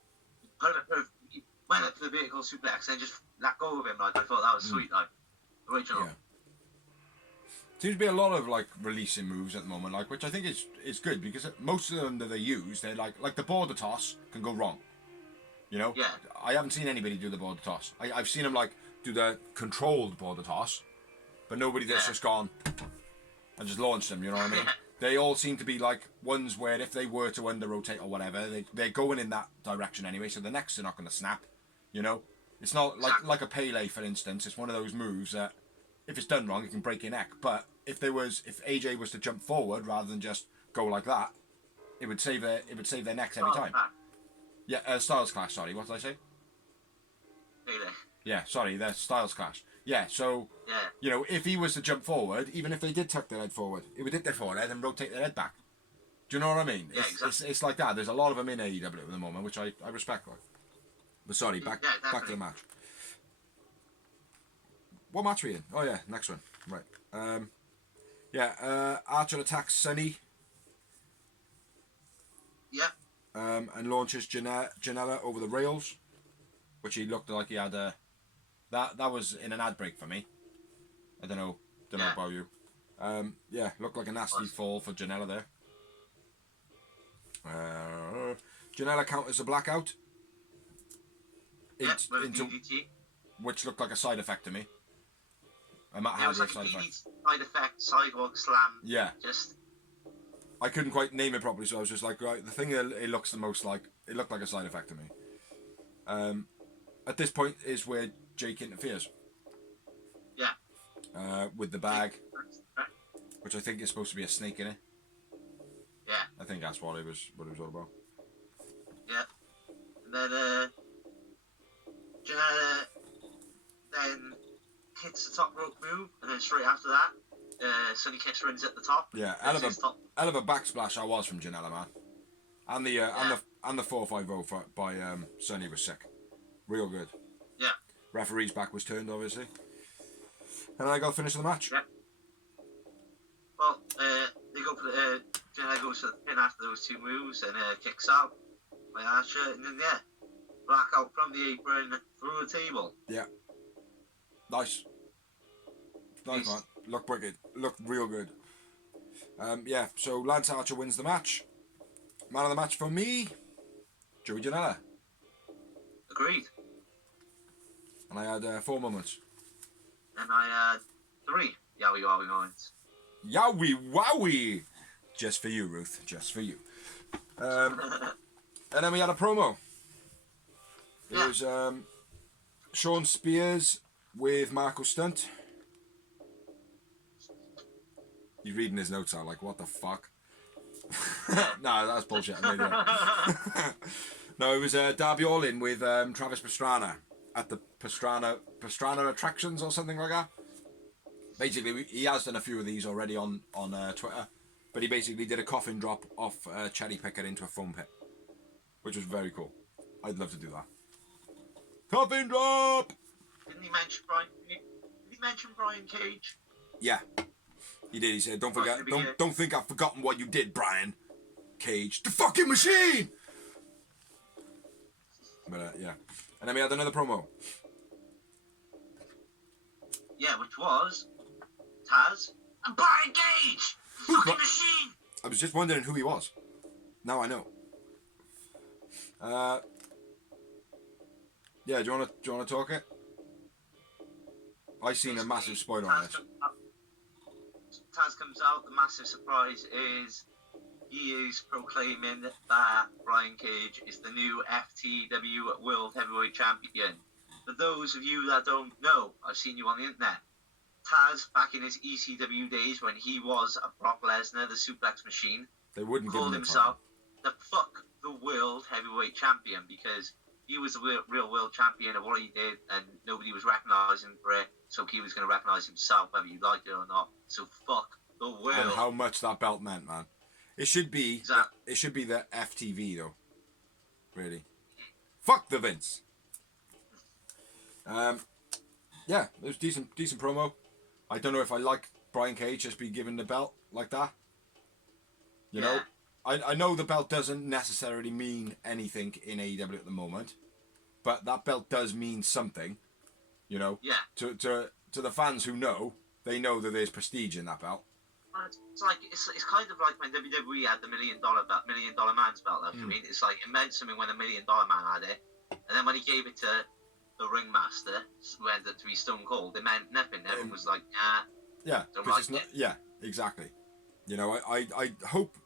He went up to the vertical suplex and just let go of him. Like, I thought that was sweet. Like, original. Yeah. Seems to be a lot of like releasing moves at the moment, like, which I think is good, because most of them that they use, they're like the border toss can go wrong. You know. Yeah. I haven't seen anybody do the border toss. I've seen them like do the controlled border toss, but nobody that's just gone and just launched them. You know what I mean? They all seem to be like ones where if they were to under rotate or whatever, they're going in that direction anyway, so the necks are not going to snap. You know, it's not like a Pele, for instance. It's one of those moves that if it's done wrong, it can break your neck. But if AJ was to jump forward rather than just go like that, it would save their necks every time. Yeah, Styles Clash. Sorry, what did I say? Really? Yeah, sorry, the Styles Clash. Yeah, so you know, if he was to jump forward, even if they did tuck their head forward, it would hit their forehead and rotate their head back. Do you know what I mean? Yeah, exactly. It's like that. There's a lot of them in AEW at the moment, which I respect. Like. But sorry, back to the match. What match are we in? Oh yeah, next one. Right. Archer attacks Sunny. Yeah. And launches Janela over the rails, which he looked like he had a. That was in an ad break for me. I don't know about you. Looked like a nasty fall for Janela there. Janela counters a blackout. With DDT. Which looked like a side effect to me. It was like a DDT side effect, sidewalk slam. Yeah. Just. I couldn't quite name it properly, so I was just like, right, the thing it looks the most like, it looked like a side effect to me. At this point is where Jake interferes. Yeah. With the bag, which I think is supposed to be a snake in it. Yeah. I think that's what it was all about. Yeah. And then Janela then hits the top rope move, and then straight after that, Sunny Kiss runs at the top. Yeah, hell of a backsplash I was from Janela, man. And the and the 450 by Sunny was sick. Real good. Yeah. Referee's back was turned, obviously. And I got to finish the match. Yeah. Well, they go for the Janela goes for the pin after those two moves and kicks out by Archer, and then blackout from the apron through the table. Yeah. Nice, man. Looked wicked. Looked real good. So Lance Archer wins the match. Man of the match for me, Joey Janela. Agreed. And I had 4 moments. And I had 3 Yowie Wowie moments. Yowie Wowie! Just for you, Ruth. Just for you. And then we had a promo. It was Sean Spears with Marco Stunt. He's reading his notes out like, what the fuck? No, that's bullshit. I made it up. No, it was Darby Allin with Travis Pastrana at the Pastrana Attractions or something like that. Basically, he has done a few of these already on Twitter, but he basically did a coffin drop off Cherry Picker into a foam pit, which was very cool. I'd love to do that. Coffin drop! Did he mention Brian Cage? Yeah, he did. He said, "Don't forget, don't think I've forgotten what you did, Brian Cage, the fucking machine." But yeah, and then we had another promo. Yeah, which was Taz and Brian Cage, the fucking machine. I was just wondering who he was. Now I know. Yeah, do you want to talk it? I seen a massive spoiler on this. Taz comes out. The massive surprise is he is proclaiming that Brian Cage is the new FTW World Heavyweight Champion. For those of you that don't know, I've seen you on the internet. Taz, back in his ECW days when he was a Brock Lesnar, the Suplex Machine, they wouldn't give called him himself the World Heavyweight Champion because he was the real world champion of what he did and nobody was recognising for it, so he was going to recognise himself whether you liked it or not. So fuck the world. And how much that belt meant, man. It should be exactly. It should be the FTV though. Really. Fuck the Vince. Yeah, it was decent promo. I don't know if I like Brian Cage just be given the belt like that. You know, I know the belt doesn't necessarily mean anything in AEW at the moment, but that belt does mean something. You know, to the fans who know, they know that there's prestige in that belt. It's kind of like when WWE had the $1 million man's belt. Like, I mean, it's like it meant something when the $1 million man had it, and then when he gave it to the ringmaster, who ended up to be Stone Cold, it meant nothing. Everyone was like, yeah, because it's not, yeah, exactly. You know, I hope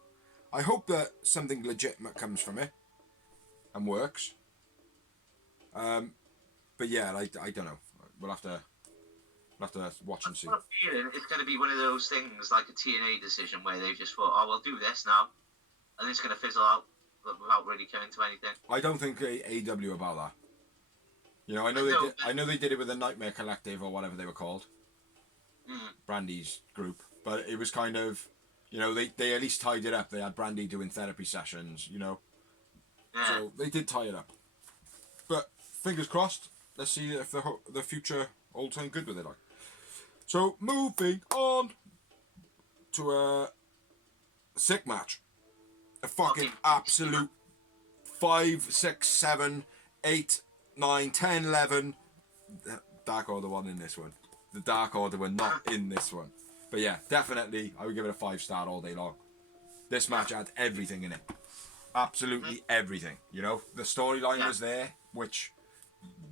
that something legitimate comes from it and works. But yeah, I don't know. We'll have to watch and see. I've got a feeling it's going to be one of those things like a TNA decision where they just thought, oh, we'll do this now, and it's going to fizzle out without really coming to anything. I don't think AEW about that. You know, I know they did it with the Nightmare Collective or whatever they were called, Brandy's group, but it was kind of, you know, they at least tied it up. They had Brandy doing therapy sessions, you know, so they did tie it up. But fingers crossed. Let's see if the future all turn good with it. Like, so moving on to a sick match, a fucking absolute 5, 6, 7, 8, 9, 10, 11. Dark Order one in this one. The Dark Order were not in this one, but yeah, definitely I would give it a 5-star all day long. This match had everything in it, absolutely everything. You know, the storyline was there, which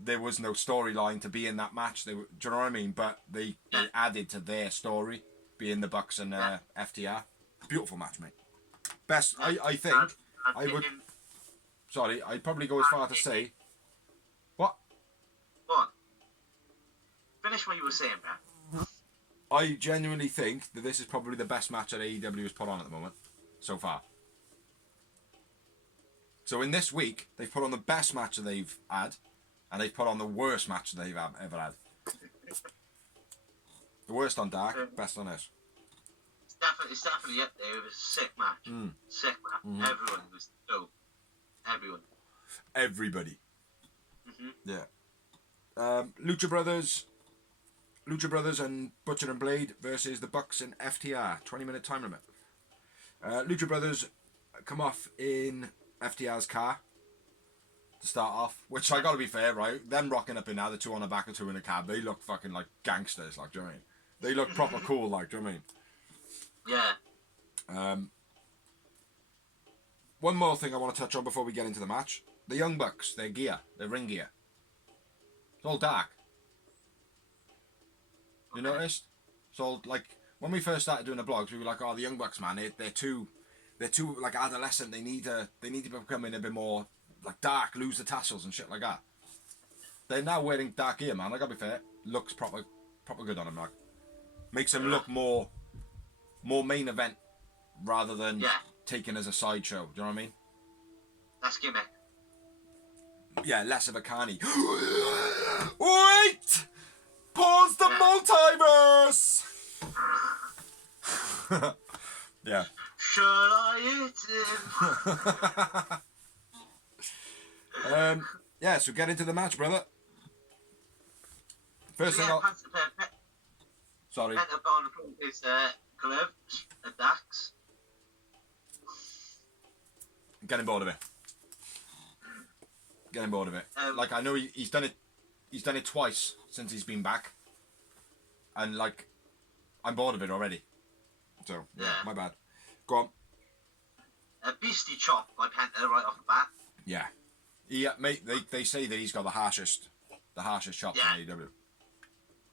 there was no storyline to be in that match. Do you know what I mean? But they added to their story, being the Bucks and FTR. Beautiful match, mate. Best, I think. I would. Sorry, I'd probably go as far to say. What? Go on. Finish what you were saying, man. I genuinely think that this is probably the best match that AEW has put on at the moment, so far. So in this week, they've put on the best match that they've had, and they've put on the worst match that they've ever had. The worst on Dark, best on this. It's definitely up there. It was a sick match. Sick match. Everyone was dope. Everyone. Everybody. Yeah. Lucha Brothers and Butcher and Blade versus the Bucks and FTR. 20-minute time limit. Lucha Brothers come off in FTR's car to start off, which I gotta be fair, right? Them rocking up in there, the two on the back and two in the cab, they look fucking like gangsters, like, do you know what I mean? They look proper cool, like, do you know what I mean? Yeah. One more thing I want to touch on before we get into the match. The Young Bucks, their gear, their ring gear. It's all dark. You noticed? So, like, when we first started doing the blogs, we were like, oh, the Young Bucks, man, they're too like adolescent. They need to become in a bit more like dark, lose the tassels and shit like that. They're now wearing dark gear, man. I gotta be fair. Looks proper good on them, like. Makes them look more main event rather than taken as a sideshow. Do you know what I mean? That's gimmick. Yeah, less of a carny. Wait! Pause the multiverse! Yeah. Should I eat him? Yeah, so get into the match, brother. First thing Sorry. Penta on his gloves and Dax. Getting bored of it. Like, I know he's done it twice since he's been back. And, like, I'm bored of it already. So, yeah, my bad. Go on. A beastie chop by Penta right off the bat. Yeah. Yeah, mate, they say that he's got the harshest chops in AEW.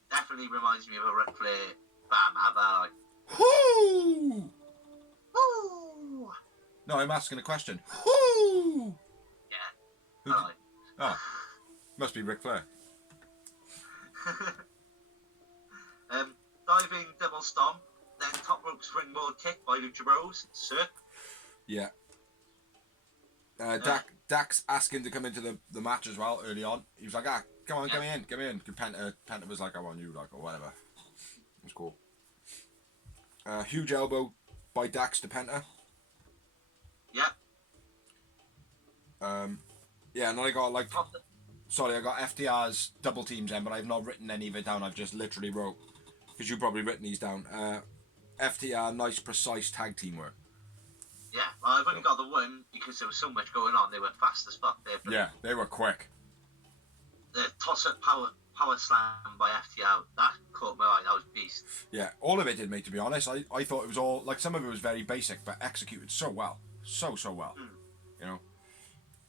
Definitely reminds me of a Ric Flair bam, have that, like. Whoo! Woo! No, I'm asking a question. Whoo! Yeah. Oh, must be Ric Flair. Diving double stomp, then top rope springboard kick by Lucha Bros. Sick. Yeah. Dax asking to come into the match as well early on. He was like, come on, get me in. Penta was like, I want you, like, or whatever. It was cool. Huge elbow by Dax to Penta. Yeah. Yeah, and then I got, like, sorry, I got FTR's double teams in, but I've not written any of it down. I've just literally wrote, because you've probably written these down. FTR, nice, precise tag team work. Yeah, well, I've only got the one because there was so much going on. They were fast as fuck there. Yeah, they were quick. The toss-up power slam by FTR, that caught my eye. That was beast. Yeah, all of it did, mate, to be honest. I thought it was all, like, some of it was very basic, but executed so well. So well. You know?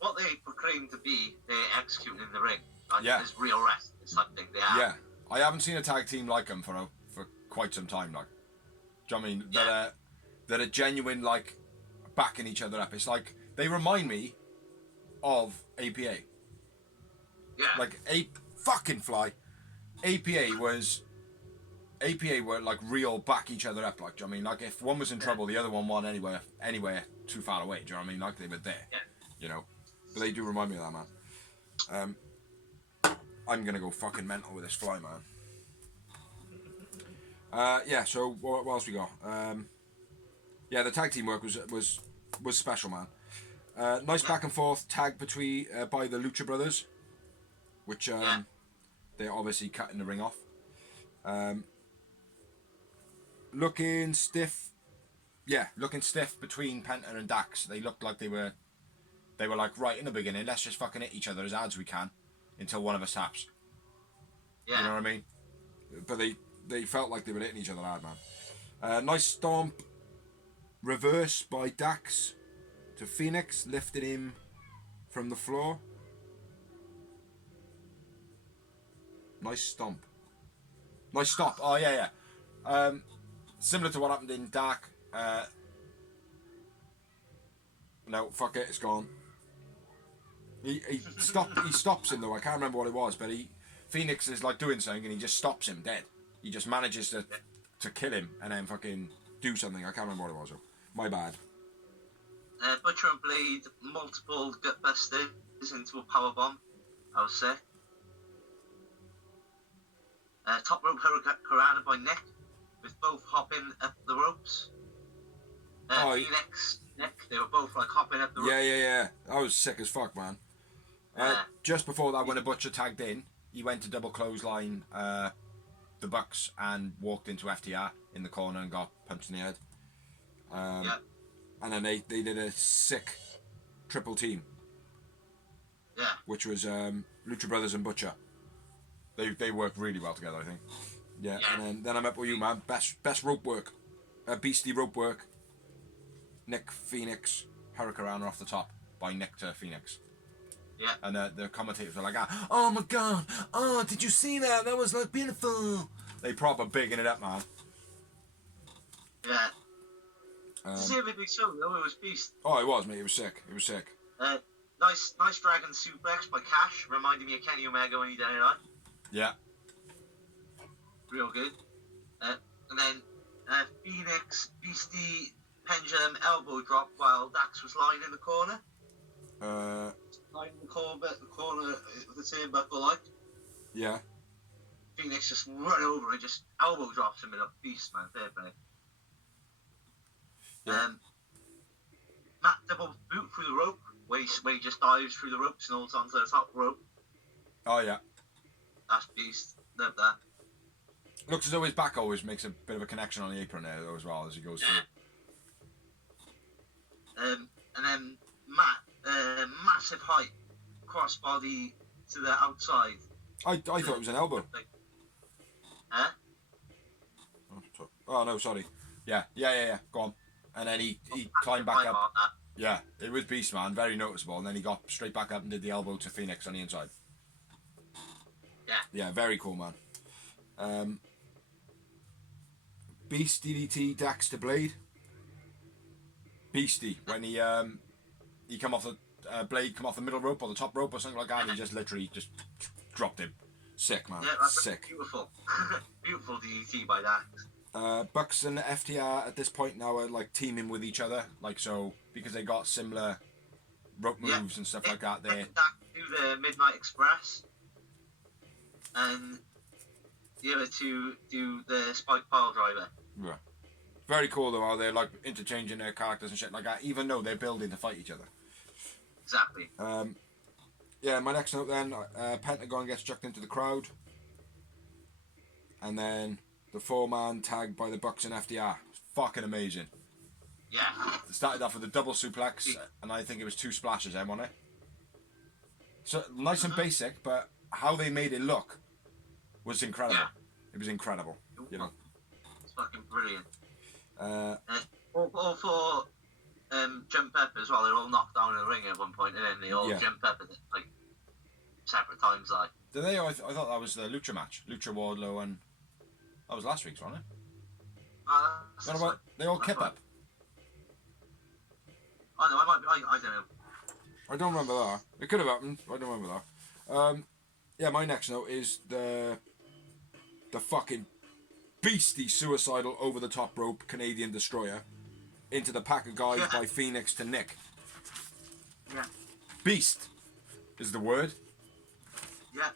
What they proclaim to be, they're executing in the ring. Like, Yeah. There's real wrestling. It's something they are. Yeah. I haven't seen a tag team like them for quite some time, like. Do you know what I mean? Yeah. That are genuine, like, backing each other up. It's like, they remind me of APA. Yeah. Like, fucking fly. APA were like real back each other up, like, do you know what I mean? Like, if one was in trouble, the other one wasn't anywhere too far away, do you know what I mean? Like, they were there, you know? But they do remind me of that, man. I'm gonna go fucking mental with this fly, man. Yeah, so what else we got? Yeah, the tag team work was special, man. Nice back and forth tag between by the Lucha Brothers, which they're obviously cutting the ring off. Looking stiff between Penta and Dax. They looked like they were like, right in the beginning, let's just fucking hit each other as hard as we can until one of us taps. Yeah. You know what I mean? But they felt like they were hitting each other hard, man. Nice stomp reverse by Dax to Phoenix, lifted him from the floor. Nice stomp. Nice stop. Oh, yeah. Similar to what happened in Dark. No, fuck it, it's gone. He stops him though. I can't remember what it was, but Phoenix is like doing something and he just stops him dead. He just manages to kill him and then fucking do something. I can't remember what it was though. My bad. Butcher and Blade, multiple gutbusters into a powerbomb. I was sick. Top rope Hurricane by Nick, with both hopping up the ropes. Phoenix, Nick, they were both like hopping up the ropes. Yeah. That was sick as fuck, man. Just before that, when a Butcher tagged in, he went to double clothesline the Bucks and walked into FTR in the corner and got punched in the head. And then they did a sick triple team. Yeah. Which was Lucha Brothers and Butcher. They worked really well together, I think. Yeah. And then I'm up with you, man. Best rope work. Beastie rope work. Nick Phoenix, Hurricane off the top by Nick to Phoenix. Yeah. And the commentators were like, oh my god, oh, did you see that? That was like beautiful. They proper bigging it up, man. Yeah. Specifically so, though, it was beast. Oh, it was, mate. It was sick. Nice dragon suplex by Cash, reminding me of Kenny Omega when he did it on. Yeah. Real good. And then Phoenix, Beastie, pendulum elbow drop while Dax was lying in the corner. Lying in the corner of the turnbuckle, like. Yeah. Phoenix just run over and just elbow drops him in a beast, man. Fair play. Yeah. Matt double boot through the rope, where he just dives through the ropes and holds onto the top rope. Oh, yeah. That's beast. Love that. Looks as though his back always makes a bit of a connection on the apron there, though, as well, as he goes through. And then Matt, massive height, crossbody to the outside. I thought it was an elbow. Huh? Oh, no, sorry. Yeah. Go on. And then he climbed back up. Yeah, it was beast, man. Very noticeable. And then he got straight back up and did the elbow to Phoenix on the inside. Yeah, very cool, man. Beast DDT Dax to Blade. Beastie when he come off the Blade come off the middle rope or the top rope or something like that, and he just literally just dropped him. Sick, man. Yeah, that's sick. Beautiful. Beautiful DDT by Dax. Bucks and FTR at this point now are like teaming with each other, like, so because they got similar rope moves and stuff like that. They Dax do the Midnight Express, and the other two do the Spike Pile Driver. Yeah. Very cool though, how they're like interchanging their characters and shit like that, even though they're building to fight each other. Exactly. Yeah, my next note then, Pentagon gets chucked into the crowd. And then the 4-man tag by the Bucks and FDR. Fucking amazing. Yeah. It started off with a double suplex, and I think it was 2 splashes then, wasn't it? So nice and basic, but how they made it look was incredible. Yeah. It was incredible, you know. It's fucking brilliant. Uh, All 4 jump up as well. They're all knocked down in the ring at one point, and then they all jump up at like separate times. Like, did they? I thought that was the Lucha match. Lucha Wardlow, and that was last week's, wasn't it? What about they all kip up? I know. I don't know. I don't remember that. It could have happened. I don't remember that. Yeah, my next note is the fucking beastie suicidal over the top rope Canadian Destroyer into the pack of guys by Phoenix to Nick. Yeah. Beast is the word. Yeah.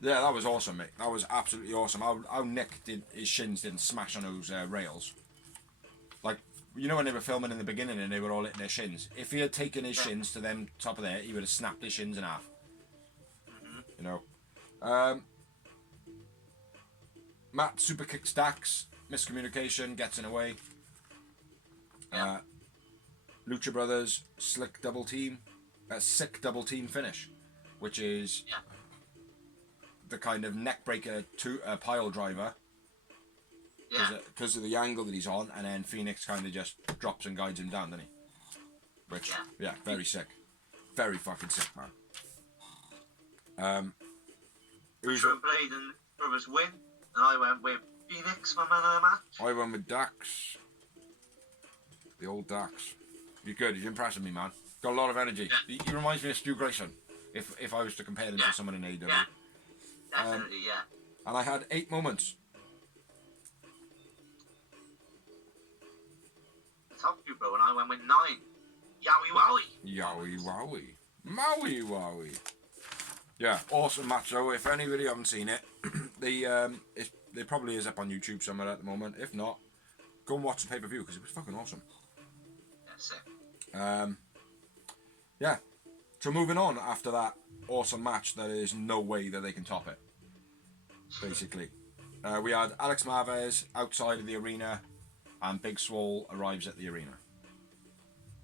Yeah, that was awesome, mate. That was absolutely awesome. How Nick did his shins didn't smash on those rails. Like, you know when they were filming in the beginning and they were all hitting their shins? If he had taken his shins to them top of there, he would have snapped his shins in half. You know. Matt super kicks Dax. Miscommunication, gets in the way. Lucha Brothers, sick double team finish, which is the kind of neck breaker to a pile driver. Because of the angle that he's on, and then Phoenix kind of just drops and guides him down, doesn't he? Which, very sick. Very fucking sick, man. Usual Blade and Brothers win, and I went with Phoenix for man of the match. I went with Dax. The old Dax. You're good, you're impressing me, man. Got a lot of energy. He reminds me of Stu Grayson, if I was to compare them to someone in AEW. Yeah. Definitely, And I had 8 moments. Top you, bro, and I went with 9. Yowie wowie. Yowie wowie. Maui wowie. Yeah, awesome match though. If anybody haven't seen it, it probably is up on YouTube somewhere at the moment. If not, go and watch the pay-per-view because it was fucking awesome. Yeah, sick. Yeah. So moving on after that awesome match, there is no way that they can top it. Basically, we had Alex Marvez outside of the arena, and Big Swole arrives at the arena.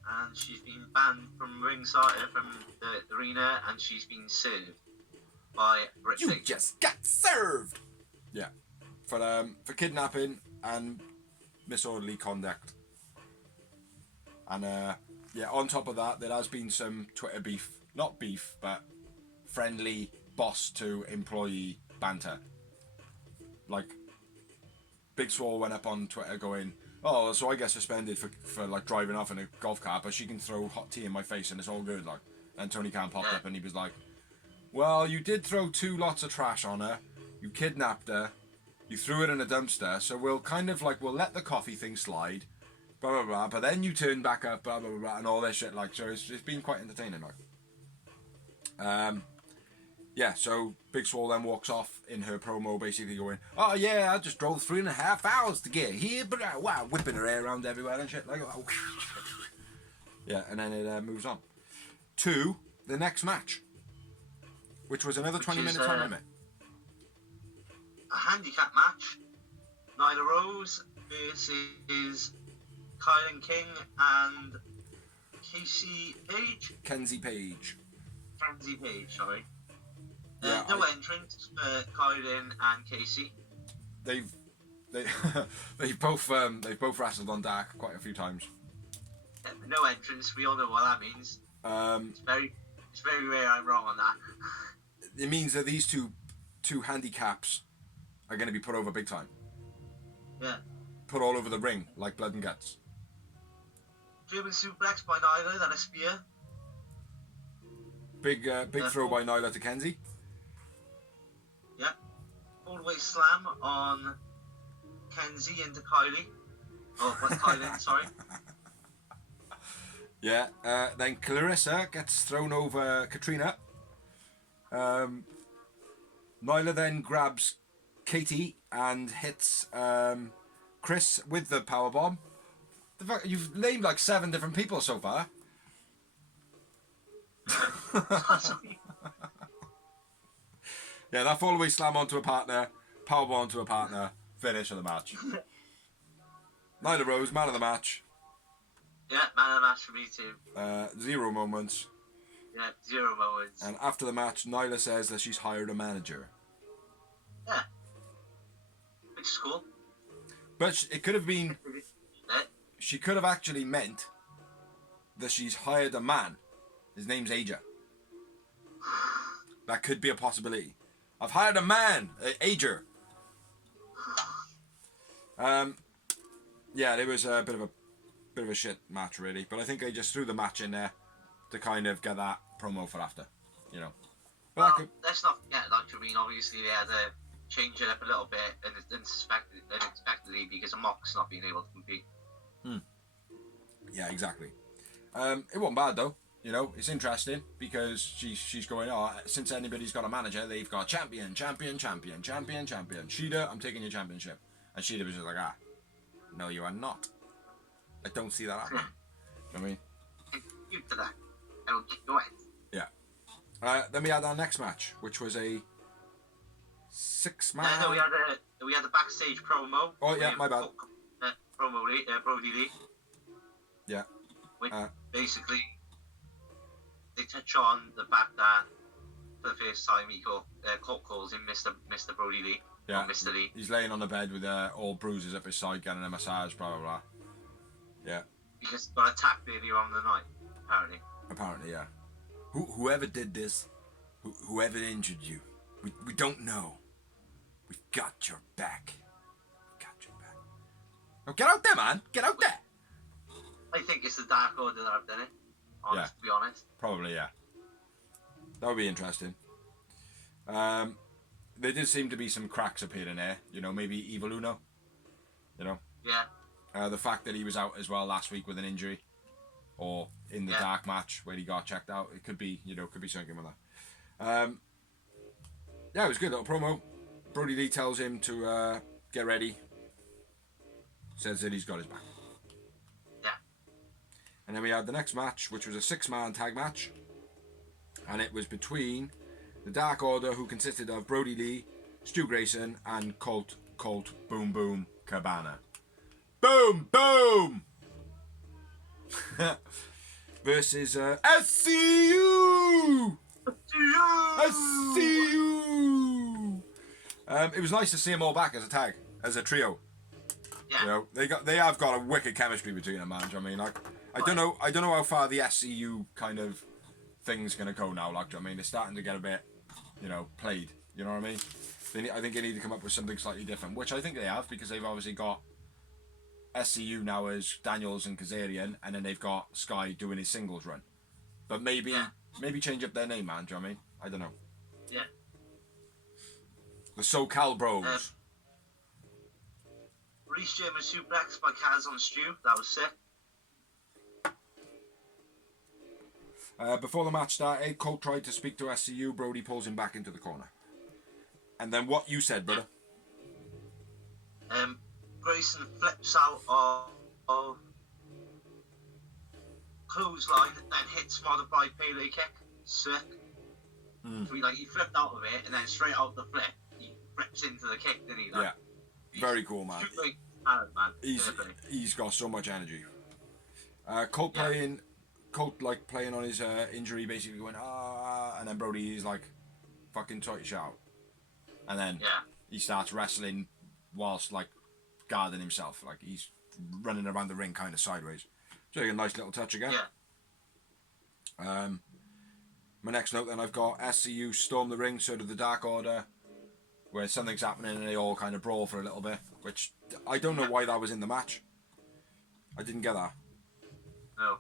And she's been banned from ringside, from the arena, and she's been sued by Britt You Baker. just got served. Yeah, for kidnapping and disorderly conduct. And on top of that, there has been some Twitter beef, not beef, but friendly boss to employee banter. Like, Big Swole went up on Twitter going, "Oh, so I get suspended for like driving off in a golf cart, but she can throw hot tea in my face and it's all good." Like, and Tony Khan popped up and he was like, "Well, you did throw 2 lots of trash on her, you kidnapped her, you threw it in a dumpster, so we'll let the coffee thing slide, blah blah blah, but then you turned back up, blah blah blah, and all this shit." Like, so it's been quite entertaining. Like, so Big Swole then walks off in her promo, basically going, "Oh yeah, I just drove 3.5 hours to get here, but wow," whipping her hair around everywhere and shit. Like, yeah, and then it moves on to the next match, which was another 20-minute time limit. A handicap match. Nyla Rose versus Kylan King and Kenzie Page. Kenzie Page, sorry. Yeah, no entrance for Kylan and Casey. They've both wrestled on Dark quite a few times. No entrance. We all know what that means. It's very rare I'm wrong on that. It means that these two handicaps are going to be put over big time. Yeah. Put all over the ring like blood and guts. German suplex by Nyla, then a spear. Big throw by Nyla to Kenzie. Yeah. All the way slam on Kenzie into Kylie. Oh, what's Kylie? Sorry. Yeah. Then Clarissa gets thrown over Katrina. Nyla then grabs Katie and hits Chris with the powerbomb. You've named like 7 different people so far. Yeah, that fallaway slam onto a partner, powerbomb onto a partner, finish of the match. Nyla Rose, man of the match. Yeah, man of the match for me too. 0 moments. Yeah, 0 moments. And after the match, Nyla says that she's hired a manager. Yeah. Which is cool. But it could have been... Yeah. She could have actually meant that she's hired a man. His name's Aja. That could be a possibility. I've hired a man, Aja. Yeah, it was a bit of a shit match really, but I think they just threw the match in there to kind of get that promo for after, you know. But Well, let's not forget, like, I mean, obviously they had to change it up a little bit and unexpectedly because of Mox not being able to compete. Yeah, exactly. It wasn't bad though. You know, it's interesting because she's going, oh, since anybody's got a manager, they've got champion. Shida, I'm taking your championship. And Shida was just like, no, you are not. I don't see that happening. You know what I mean? You to that. I don't do it. Yeah. Then we had our next match, which was a 6-man. No, we had the backstage promo. Oh yeah, my bad. Brody Lee. Yeah. Which basically they touch on the fact that for the first time Colt calls him Mr. Brody Lee. Yeah. Or Mr. Lee. He's laying on the bed with all bruises up his side, getting a massage, blah blah blah. Yeah. Because he got attacked earlier on in the night, apparently. Apparently, yeah. Whoever did this, whoever injured you, we don't know. We've got your back. Oh, get out there, man! Get out there! I think it's the Dark Order that have done it. To be honest. Probably, yeah. That would be interesting. There did seem to be some cracks appearing there. You know, maybe Evil Uno. You know? Yeah. The fact that he was out as well last week with an injury. Or in the dark match where he got checked out. It could be, could be something with that. Yeah, it was a good little promo. Brody Lee tells him to get ready. Says that he's got his back. Yeah. And then we had the next match, which was a 6-man tag match. And it was between the Dark Order, who consisted of Brody Lee, Stu Grayson, and Colt Boom Boom Cabana. Boom Boom! Versus SCU! SCU! It was nice to see them all back as a tag, as a trio. Yeah. You know, they have got a wicked chemistry between them, man. I mean, like, I don't know how far the SCU kind of thing's gonna go now. Like, I mean, it's starting to get a bit, played. You know what I mean? I think they need to come up with something slightly different, which I think they have, because they've obviously got SCU now as Daniels and Kazarian, and then they've got Sky doing his singles run. But maybe change up their name, man. Do you know what I mean? I don't know. Yeah. The SoCal Bros. Reese German suplex by Kaz on Stu. That was sick. Before the match started, Colt tried to speak to SCU. Brody pulls him back into the corner. And then what you said, brother? Grayson flips out of clothesline and then hits modified Pele kick. Sick. So he flipped out of it and then straight out the flip, he flips into the kick, didn't he? Yeah. Very cool, man. Man. He's got so much energy. Colt playing on his injury, basically going and then Brody is like, fucking sort your shit out. And then he starts wrestling whilst like guarding himself, like he's running around the ring kind of sideways. So a nice little touch again. Yeah. My next note then, I've got SCU storm the ring, so do the Dark Order, where something's happening and they all kind of brawl for a little bit, which I don't know why that was in the match. I didn't get that. No.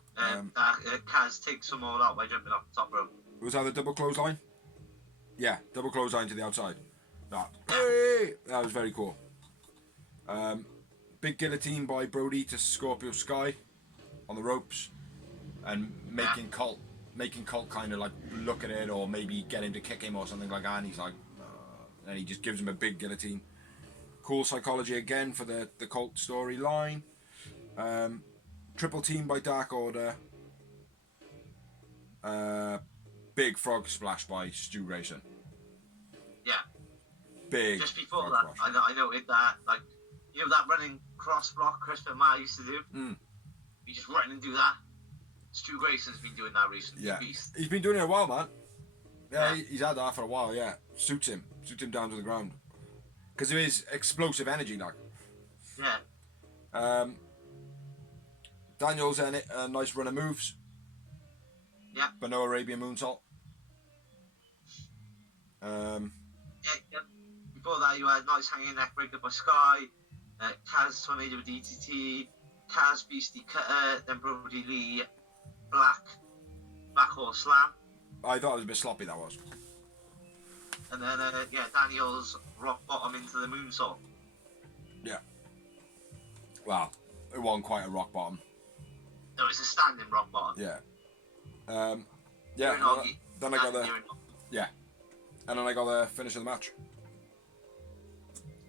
Kaz takes them all out by jumping off the top rope. Was that the double clothesline? Yeah, double clothesline to the outside. That was very cool. Big guillotine by Brody to Scorpio Sky on the ropes, and making Colt kind of like look at it or maybe get him to kick him or something like that, and he's like, and he just gives him a big guillotine. Cool psychology again for the Colt storyline. Triple team by Dark Order. Big frog splash by Stu Grayson. Yeah. Big. Just before frog that, splash. I noted that like You know that running cross block Chris Benoit used to do? You just run and do that. Stu Grayson's been doing that recently. Yeah. Beast. He's been doing it a while, man. Yeah, he's had that for a while, yeah. Suits him down to the ground. Because of his explosive energy, like. Yeah. Daniel's in it, a nice run of moves. Yeah. But no Arabian moonsault. Yeah. Before that, you had nice hanging neck breaker by Sky, Kaz Tornado with DTT, Kaz Beastie Cutter, then Brody Lee, Black Horse Slam. I thought it was a bit sloppy, that was. And then, Daniel's rock bottom into the moonsault. Yeah. Well, it wasn't quite a rock bottom. No, it's a standing rock bottom. Yeah. You're Then I got the... Yeah. And then I got the finish of the match.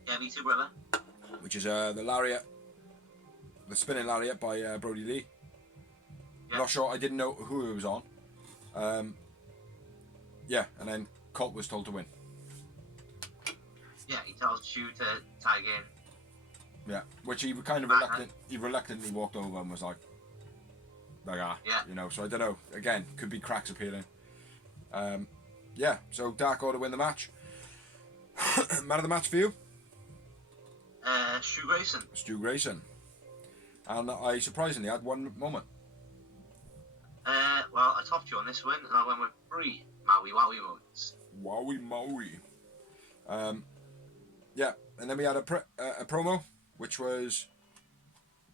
Yeah, me too, brother. Which is the lariat. The spinning lariat by Brody Lee. Yeah. Not sure, I didn't know who it was on. Yeah, and then Colt was told to win. Yeah, he tells Stu to tag in. Yeah, which he kind of reluctantly walked over and was like, yeah. You know, so I don't know. Again, could be cracks appearing. Yeah, so Dark Order win the match. Man of the match for you? Stu Grayson. Stu Grayson. And I surprisingly had one moment. Well, I topped you on this one, and I went with 3 Maui Wowie moments. Wowie Maui. Yeah, and then we had a promo, which was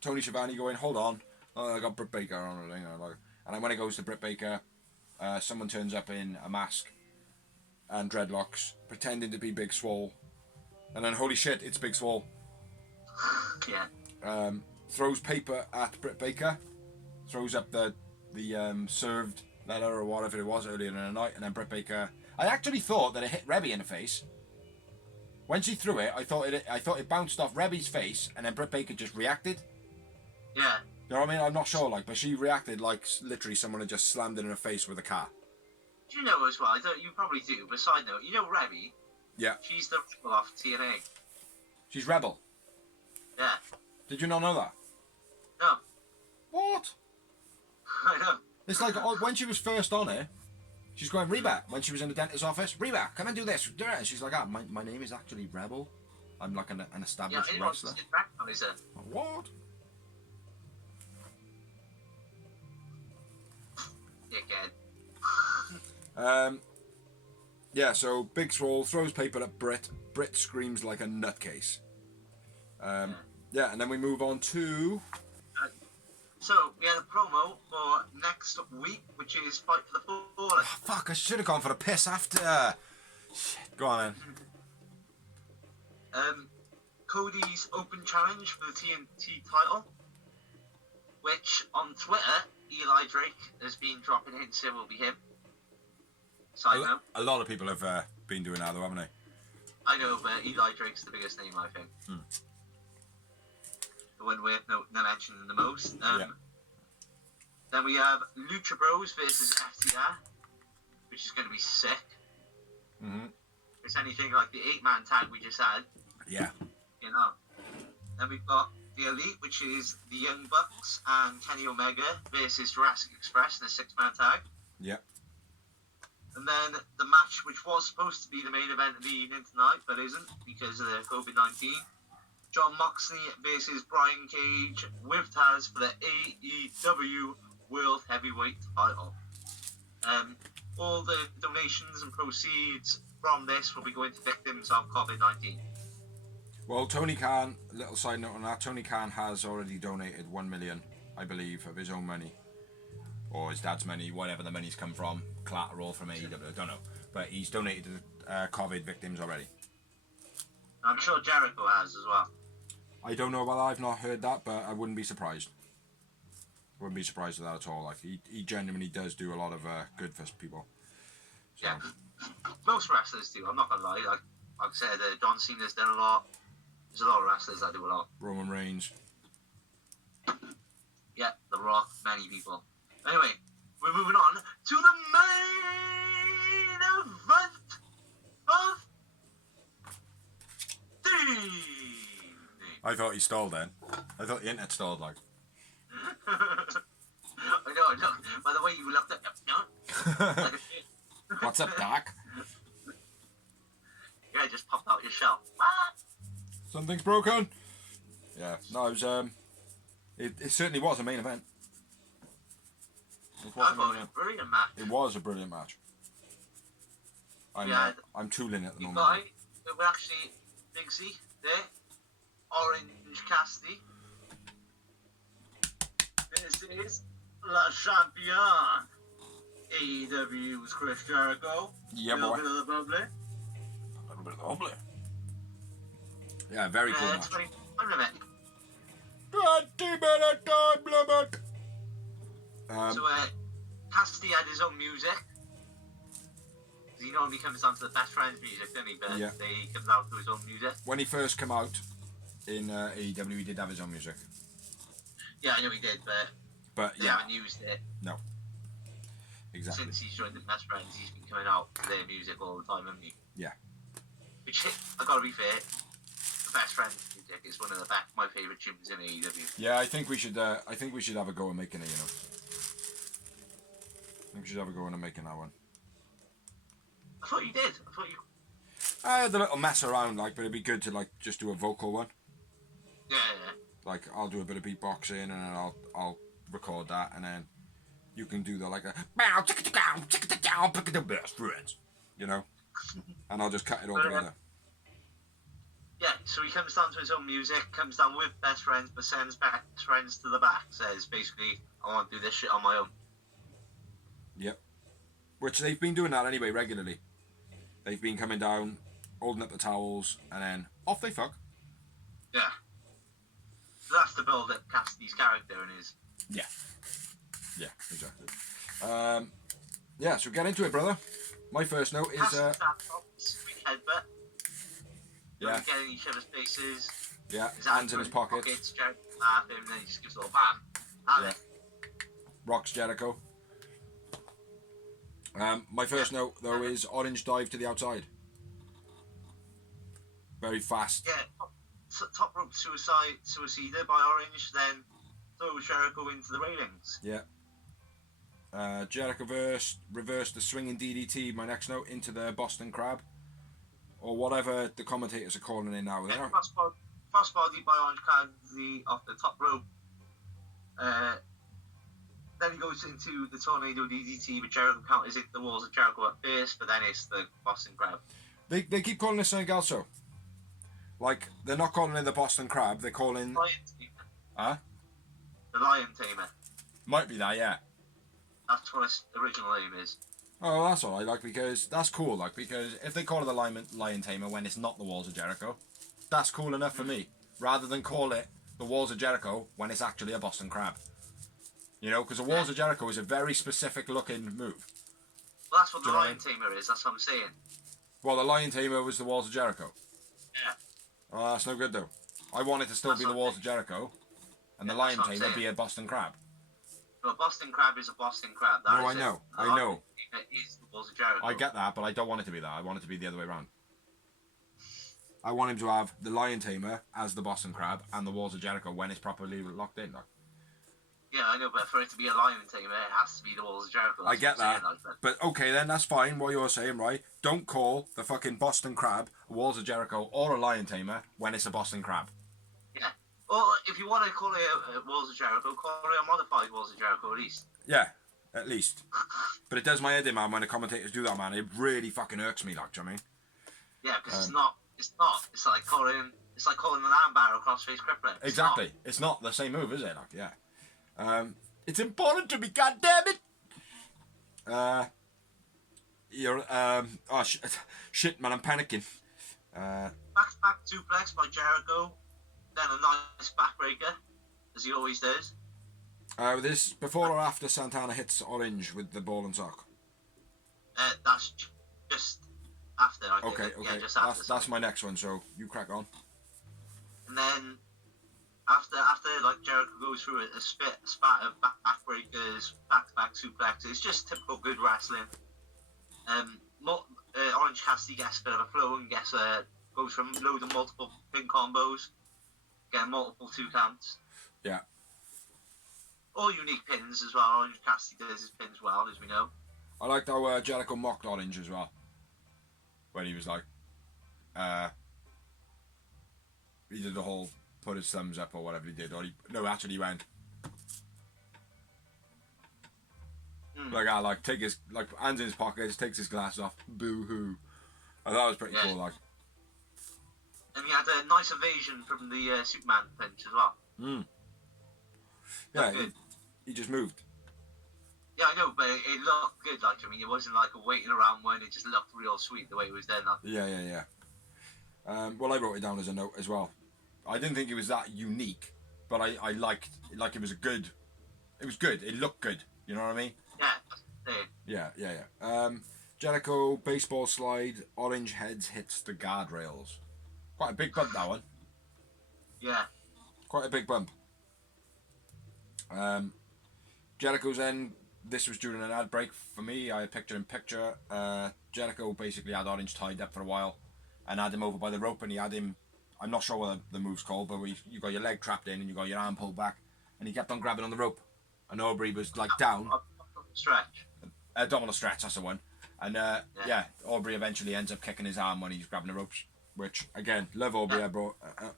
Tony Schiavone going, hold on, I got Britt Baker on the thing. And then when it goes to Britt Baker, someone turns up in a mask and dreadlocks, pretending to be Big Swole. And then, holy shit, it's Big Swole. Yeah. Throws paper at Britt Baker, throws up the served letter or whatever it was earlier in the night, and then Britt Baker... I actually thought that it hit Rebby in the face. When she threw it, I thought it bounced off Rebby's face, and then Britt Baker just reacted. Yeah. You know what I mean? I'm not sure, but she reacted like literally someone had just slammed it in her face with a car. Do you know as well? You probably do, but side note, you know Rebby? Yeah. She's the rebel off TNA. She's Rebel. Yeah. Did you not know that? No. What? I know. It's like when she was first on it, she's going, Reba, when she was in the dentist's office, Reba, come and do this. And she's like, my name is actually Rebel. I'm like an established wrestler. What? Dickhead. Yeah, so Big Swole throws paper at Britt. Britt screams like a nutcase. Yeah, and then we move on to... So, we had a promo for next week, which is Fight for the Fallen. Oh, fuck, I should have gone for a piss after. Shit, go on then. Cody's open challenge for the TNT title, which on Twitter, Eli Drake has been dropping hints it will be him. Side note. A lot of people have been doing that though, haven't they? I know, but Eli Drake's the biggest name, I think. The one worth mentioning the most. Yeah. Then we have Lucha Bros versus FTR, which is going to be sick. Mm-hmm. It's anything like the 8-man tag we just had. Yeah. You know. Then we've got the Elite, which is the Young Bucks and Kenny Omega versus Jurassic Express in a 6-man tag. Yeah. And then the match, which was supposed to be the main event of the evening tonight, but isn't because of the COVID-19. John Moxley versus Brian Cage with Taz for the AEW World Heavyweight title. All the donations and proceeds from this will be going to victims of COVID-19. Well, Tony Khan, little side note on that, Tony Khan has already donated 1 million, I believe, of his own money. Or his dad's money, whatever the money's come from, collateral from AEW, I don't know. But he's donated to COVID victims already. I'm sure Jericho has as well. I don't know about that, I've not heard that, but I wouldn't be surprised. Wouldn't be surprised with that at all. Like he genuinely does do a lot of good for people. So. Yeah. Most wrestlers do, I'm not going to lie. Like I said, John Cena's done a lot. There's a lot of wrestlers that do a lot. Roman Reigns. Yeah, The Rock, many people. Anyway, we're moving on to the main event of the evening. I thought he stalled then. I thought the internet stalled, like. I know. By the way you looked at no. What's up, Doc? Yeah, just popped out your shell. What? Something's broken. Yeah, no, it was it certainly was a main event. It I was a main thought it was event. a brilliant match. It was a brilliant match. I'm tooling at the You moment. got it. We're actually Big Z there. Orange Cassidy. This is La Champion. AEW's Chris Jericho. Yeah, A little boy. bit of the bubbly. A little bit of the bubbly. Yeah, very cool match. 21 limit. 20-minute time limit. So Cassidy had his own music. He normally comes down to the best friends music, doesn't he? But Yeah. he comes out to his own music. When he first came out in AEW, he did have his own music. Yeah, I know he did, but But they yeah, haven't used it exactly. since he's joined the best friends. He's been coming out with their music all the time, hasn't he? Yeah. Which, I gotta be fair, the best friends music is one of the best, my favourite tunes in AEW. Yeah, I think we should have a go at making it. You know, I think we should have a go at making that one. I thought you did. I thought you. I had a little mess around, like, but it'd be good to like just do a vocal one. Yeah. Like, I'll do a bit of beatboxing and then I'll record that, and then you can do the like a best friends, you know, and I'll just cut it all together. Yeah, so he comes down to his own music, comes down with best friends, but sends best friends to the back. Says basically, I want to do this shit on my own. Yep. Which they've been doing that anyway regularly. They've been coming down, holding up the towels, and then off they fuck. Yeah. So that's to build up Cassidy's character and his. Yeah. Yeah, exactly. Yeah, so get into it, brother. My first note is Sweet headbutt. yeah, Get in each other's faces. yeah, His hands in his pockets. Jericho laugh him, and then he just gives a little bam. Have Yeah. it. Rocks Jericho. My first note though is orange dive to the outside. Very fast. Yeah. Top rope suicide by Orange, then throws Jericho into the railings. Yeah. Jericho reversed the swinging DDT. My next note into the Boston Crab, or whatever the commentators are calling it now. Yeah, crossbody by Orange Cassidy off the top rope. Then he goes into the tornado DDT, but Jericho counters it the walls of Jericho at first, but then it's the Boston Crab. They keep calling it something else though. Like, they're not calling it the Boston Crab. They're calling. Lion Tamer. Huh? The Lion Tamer. Might be that, yeah. That's what its original name is. Oh, that's all right. Like, because that's cool. Like, because if they call it the Lion Tamer when it's not the Walls of Jericho, that's cool enough for me. Rather than call it the Walls of Jericho when it's actually a Boston Crab. You know, because the Walls of Jericho is a very specific looking move. Well, that's what Do the you know Lion Tamer is. That's what I'm saying. Well, the Lion Tamer was the Walls of Jericho. Yeah. Oh, that's no good though. I want it to still That's be the what Walls I'm of Jericho, and the Yeah, Lion that's what I'm Tamer be saying. a Boston Crab. But a Boston Crab is a Boston Crab. That No, is I it. know, The I Lion know. Tamer is the Walls of Jericho. I get that, but I don't want it to be that. I want it to be the other way around. I want him to have the Lion Tamer as the Boston Crab and the Walls of Jericho when it's properly locked in. Like. Yeah, I know, but for it to be a Lion Tamer, it has to be the Walls of Jericho. I That's get what I'm that, saying, like, but okay then, that's fine. What you're saying, right? Don't call the fucking Boston Crab a Walls of Jericho or a Lion Tamer when it's a Boston Crab. Yeah. Or if you want to call it a Walls of Jericho, call it a modified Walls of Jericho at least. Yeah, at least. But it does my head in, man, when the commentators do that, man. It really fucking irks me, like, do you know what I mean? Yeah, because it's not. It's like calling an armbar a crossface crippler. Exactly. It's not the same move, is it? Like, yeah. It's important to me, goddammit! You're, oh, shit, man, I'm panicking. Back-to-back suplex by Jericho, then a nice backbreaker, as he always does. This before or after Santana hits Orange with the ball and sock? That's just after. I think. Okay, Yeah, okay. just after. That's my next one, so you crack on. And then after like Jericho goes through a spat of backbreakers, back-to-back suplexes. It's just typical good wrestling. Orange Cassidy gets a bit of a flow and goes from loads of multiple pin combos. Getting multiple 2 counts. Yeah. All unique pins as well. Orange Cassidy does his pins well, as we know. I liked how Jericho mocked Orange as well. When he was like, he did the whole put his thumbs up or whatever he did. Or he went. Like take his hands in his pockets, takes his glasses off, boo hoo. I thought it was pretty cool. Like, and he had a nice evasion from the Superman pinch as well. Yeah, he just moved. Yeah, I know, but it looked good. Like, I mean, it wasn't like a waiting around one. It just looked real sweet the way it was done. Like. Yeah. Well, I wrote it down as a note as well. I didn't think it was that unique, but I liked it was good. It was good. It looked good. You know what I mean? Yeah. Yeah. Jericho baseball slide. Orange heads hits the guardrails. Quite a big bump, that one. Yeah. Quite a big bump. Jericho's end. This was during an ad break for me. I had picture-in-picture. Jericho basically had Orange tied up for a while and had him over by the rope, and he had him, I'm not sure what the move's called, but you got your leg trapped in and you got your arm pulled back, and he kept on grabbing on the rope, and Aubrey was like down. Stretch. Abdominal stretch, that's the one. And Aubrey eventually ends up kicking his arm when he's grabbing the ropes, which, again, love Aubrey,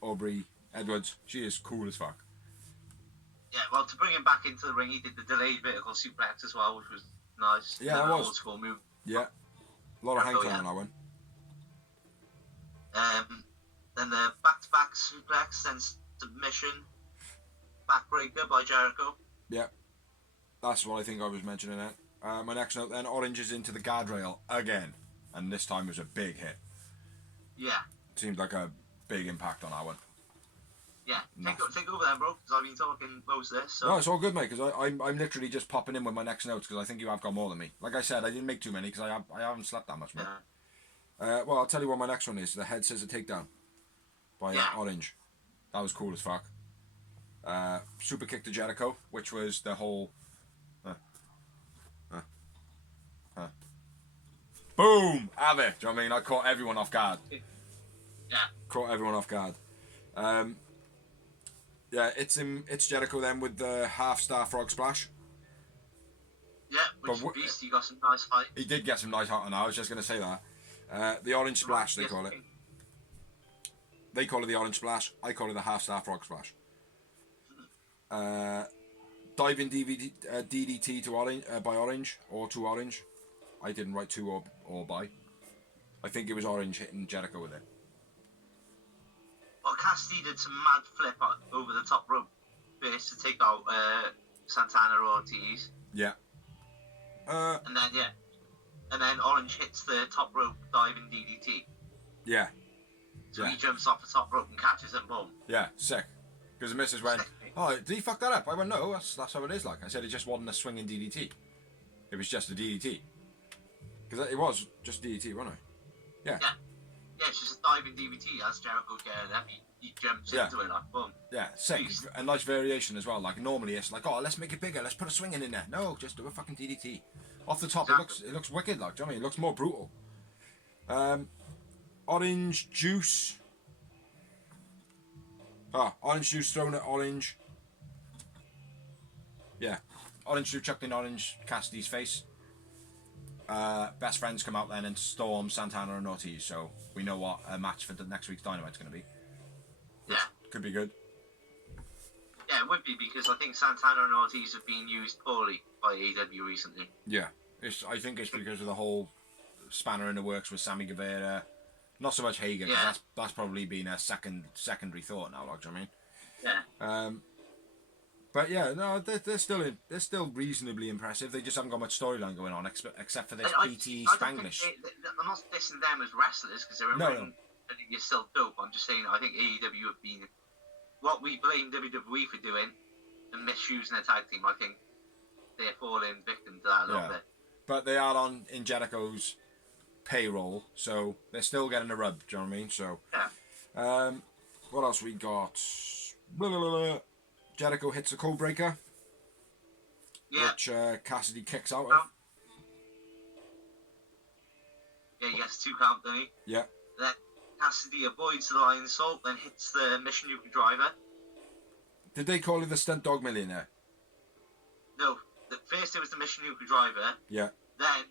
Aubrey Edwards. She is cool as fuck. Yeah, well, to bring him back into the ring, he did the delayed vertical suplex as well, which was nice. Yeah, that was. Old school move. Yeah. A lot of hang time on that one. Then the back-to-back suplex, then submission, backbreaker by Jericho. Yeah. That's what I think I was mentioning it. My next note then, Orange is into the guardrail again. And this time was a big hit. Yeah. Seemed like a big impact on that one. Yeah, take over then, bro, because I've been talking most of this. So. No, it's all good, mate, because I'm literally just popping in with my next notes, because I think you have got more than me. Like I said, I didn't make too many, because I haven't slept that much, mate. Yeah. Well, I'll tell you what my next one is. The Head Says a Takedown by Orange. That was cool as fuck. Super kick to Jericho, which was the whole... Boom! Have it! Do you know what I mean? I caught everyone off guard. Yeah. Caught everyone off guard. It's Jericho then with the half-star frog splash. Yeah, which beast, he got some nice fight. He did get some nice hot on. I was just going to say that. The orange splash, they call it. They call it the orange splash. I call it the half-star frog splash. Diving DDT to Orange by Orange or to Orange. I didn't write to or by. I think it was Orange hitting Jericho with it. Well, Cassidy did some mad flip over the top rope first to take out Santana or Ortiz. Yeah. And then Orange hits the top rope diving DDT. Yeah. So he jumps off the top rope and catches it, boom. Yeah, sick. Because the missus went, oh, did he fuck that up? I went, no, that's how it is like. I said it just wasn't a swinging DDT. It was just a DDT. Because it was just DDT, wasn't it? Yeah. Yeah, it's just a diving DDT as Jericho getting it. He jumps into it like, boom. Yeah, sick. A nice variation as well. Like, normally it's like, oh, let's make it bigger. Let's put a swinging in there. No, just do a fucking DDT. Off the top, exactly. It looks wicked, like, do you know what I mean? It looks more brutal. Orange juice. Orange juice thrown at Orange. Yeah. Orange juice chucked in Orange Cassidy's face. Best friends come out then and storm Santana and Ortiz, so we know what a match for the next week's Dynamite's going to be. Yeah. Could be good. Yeah, it would be, because I think Santana and Ortiz have been used poorly by AEW recently. Yeah. I think it's because of the whole spanner in the works with Sammy Guevara. Not so much Hagen, because that's probably been a secondary thought now, like, do you know what I mean? Yeah. But yeah, no, they're still reasonably impressive. They just haven't got much storyline going on, except for this BT Spanglish. I'm not dissing them as wrestlers, because they're in ring. I think you're still dope. I'm just saying, I think AEW have been what we blame WWE for doing and misusing their tag team. I think they're falling victim to that a little bit. But they are in Jericho's payroll, so they're still getting a rub. Do you know what I mean? So, what else we got? Blah, blah, blah. Jericho hits a code breaker, which Cassidy kicks out of. Yeah, he gets 2 count, doesn't he? Yeah. Then Cassidy avoids the Lion Salt, then hits the Mission Yuki driver. Did they call it the Stunt Dog Millionaire? No, first it was the Mission Yuki driver. Yeah. Then,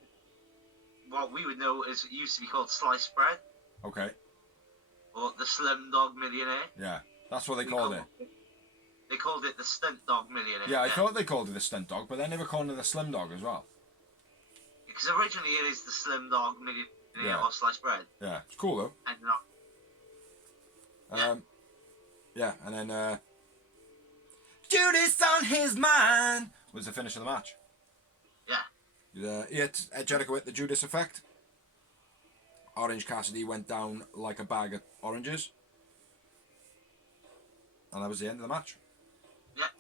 what we would know is it used to be called Sliced Bread, Okay. or the Slim Dog Millionaire. Yeah. That's what they called it. They called it the Stunt Dog Millionaire. Yeah, I thought they called it the Stunt Dog, but then they were calling it the Slim Dog as well. Because originally it is the Slim Dog Millionaire Yeah. or Sliced Bread. Yeah. It's cool though. And not. Yeah, and then Judas on his mind was the finish of the match. Yeah. He hit Ed Jericho hit the Judas effect. Orange Cassidy went down like a bag of oranges. And that was the end of the match. Yeah.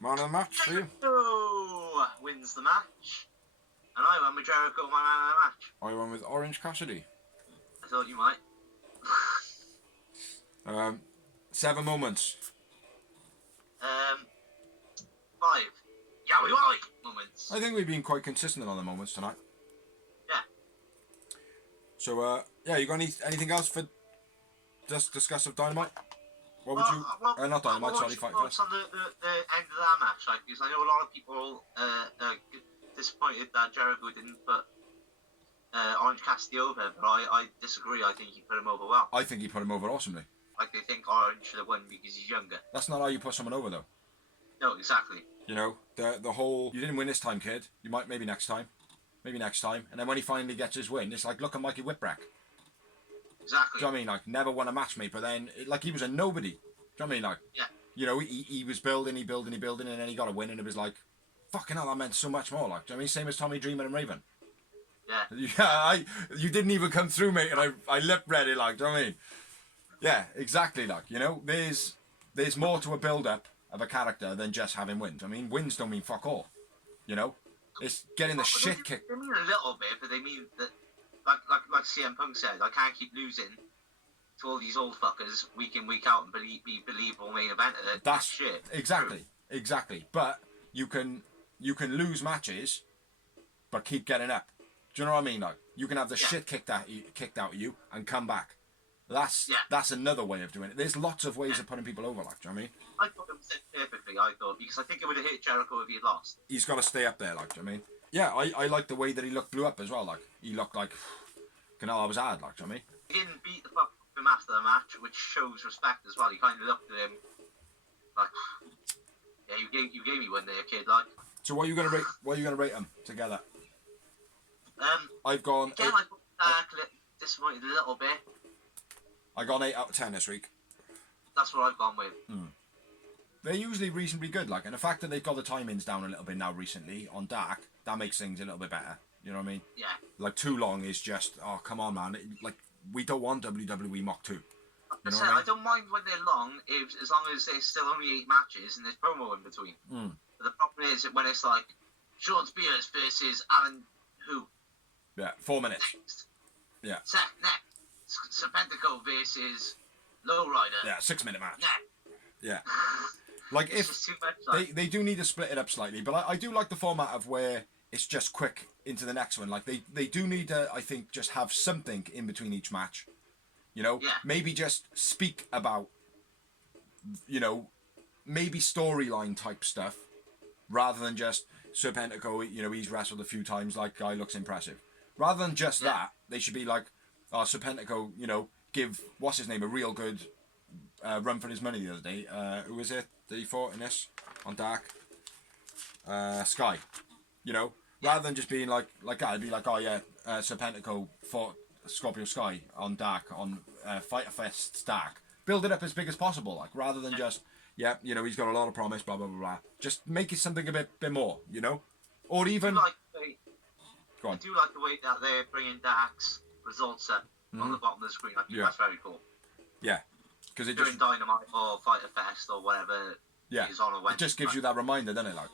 Man of the match for you. Jericho wins the match. And I went with Jericho, my man of the match. I went with Orange Cassidy. I thought you might. 7 moments. 5. Yowie Wowie moments. I think we've been quite consistent on the moments tonight. Yeah. So, yeah, you got anything else for just discuss of Dynamite? What would you... not Dynamite, sorry, Fyter Fest. On the end of that match, like, because I know a lot of people are disappointed that Jericho didn't put Orange Cassidy over, but I disagree. I think he put him over well. I think he put him over awesomely. Like, they think Orange should have won because he's younger. That's not how you put someone over, though. No, exactly. You know, the whole, you didn't win this time, kid. You might, maybe next time. Maybe next time. And then when he finally gets his win, it's like, look at Mikey Whipwreck. Exactly. Do you know what I mean? Like, never won a match, mate, but then, like, he was a nobody. Do you know what I mean? Like, yeah. You know, he was building, and then he got a win, and it was like, fucking hell, that meant so much more. Like, do you know what I mean? Same as Tommy Dreamer and Raven. Yeah. Yeah, you didn't even come through, mate, and I lip read it, like, do you know what I mean? Yeah, exactly, like, you know, there's more to a build-up of a character than just having wins. I mean, wins don't mean fuck all, you know? It's getting the shit kicked. They mean a little bit, but they mean that, like CM Punk said, I can't keep losing to all these old fuckers week in, week out and be believable main eventer. That's shit. Exactly. But you can lose matches, but keep getting up. Do you know what I mean? Like, you can have the shit kicked out of you and come back. That's another way of doing it. There's lots of ways of putting people over, like, do you know what I mean? I thought it was said perfectly, because I think it would have hit Jericho if he had lost. He's got to stay up there, like, do you know what I mean? Yeah, I like the way that he blew up as well, like, he looked like, you know, I was hard, like, do you know what I mean? He didn't beat the fuck out of him after the match, which shows respect as well. He kind of looked at him like, yeah, you gave me one there, kid, like. So what are you gonna rate them together? I've gone. Again, I got disappointed a little bit. I got 8 out of 10 this week. That's what I've gone with. They're usually reasonably good, like, and the fact that they've got the timings down a little bit now recently on Dark, that makes things a little bit better. You know what I mean? Yeah. Like, too long is just, oh, come on, man. Like, we don't want WWE Mock 2. You know I don't mind when they're long, as long as there's still only 8 matches and there's promo in between. But the problem is that when it's like Sean Spears versus Alan who? Yeah, 4 minutes. Next. Yeah. Next. Serpentico versus Lowrider. Yeah, 6-minute match. Yeah. Yeah. Like, it's just too much, like. They do need to split it up slightly, but I do like the format of where it's just quick into the next one. Like, they do need to, I think, just have something in between each match. You know? Yeah. Maybe just speak about, you know, maybe storyline type stuff, rather than just Serpentico, you know, he's wrestled a few times, like, guy looks impressive. Rather than just that, they should be like, oh, Serpentico, you know, give, what's his name, a real good run for his money the other day. Who was it that he fought in this on Dark? Sky. You know, rather than just being like that, I'd be like, oh yeah, Serpentico fought Scorpio Sky on Dark, on Fyter Fest Dark. Build it up as big as possible, like, rather than just, yeah, you know, he's got a lot of promise, blah blah blah blah. Just make it something a bit more, you know, or even. I do like the way that they're bringing Dark's results up on the bottom of the screen. I think that's very cool. Yeah, because it doing Dynamite or Fyter Fest or whatever. Yeah, is on a Wednesday, it just gives you that reminder, doesn't it? Like,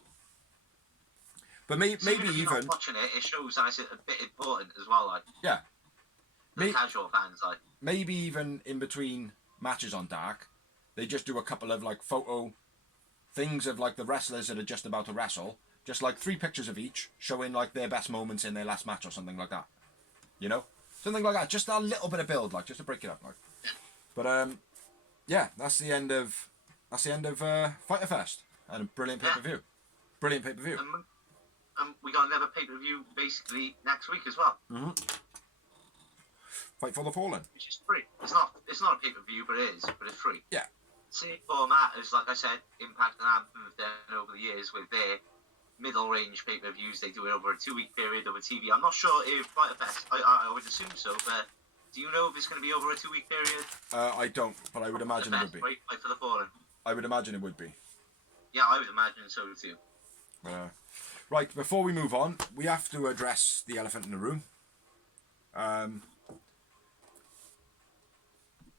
but maybe if you're even not watching it, it shows that it's a bit important as well. Like, yeah, the casual fans, like, maybe even in between matches on Dark, they just do a couple of like photo things of like the wrestlers that are just about to wrestle. Just like 3 pictures of each, showing like their best moments in their last match or something like that. You know? Something like that. Just a little bit of build, like, just to break it up. Like, But yeah, that's the end of Fyter Fest and a brilliant pay-per-view. Brilliant pay-per-view. We got another pay-per-view basically next week as well. Mm-hmm. Fight for the Fallen. Which is free. It's not a pay-per-view, but it is. But it's free. Yeah. Same format as, like I said, Impact and Anthem have done over the years with their middle-range pay-per-views. They do it over a 2-week period over TV. I'm not sure if Fyter Fest, I would assume so, but do you know if it's going to be over a 2-week period? I don't, but I would imagine it would be. Right, Fight for the Fallen. I would imagine it would be. Yeah, I would imagine so too. Right, before we move on, we have to address the elephant in the room.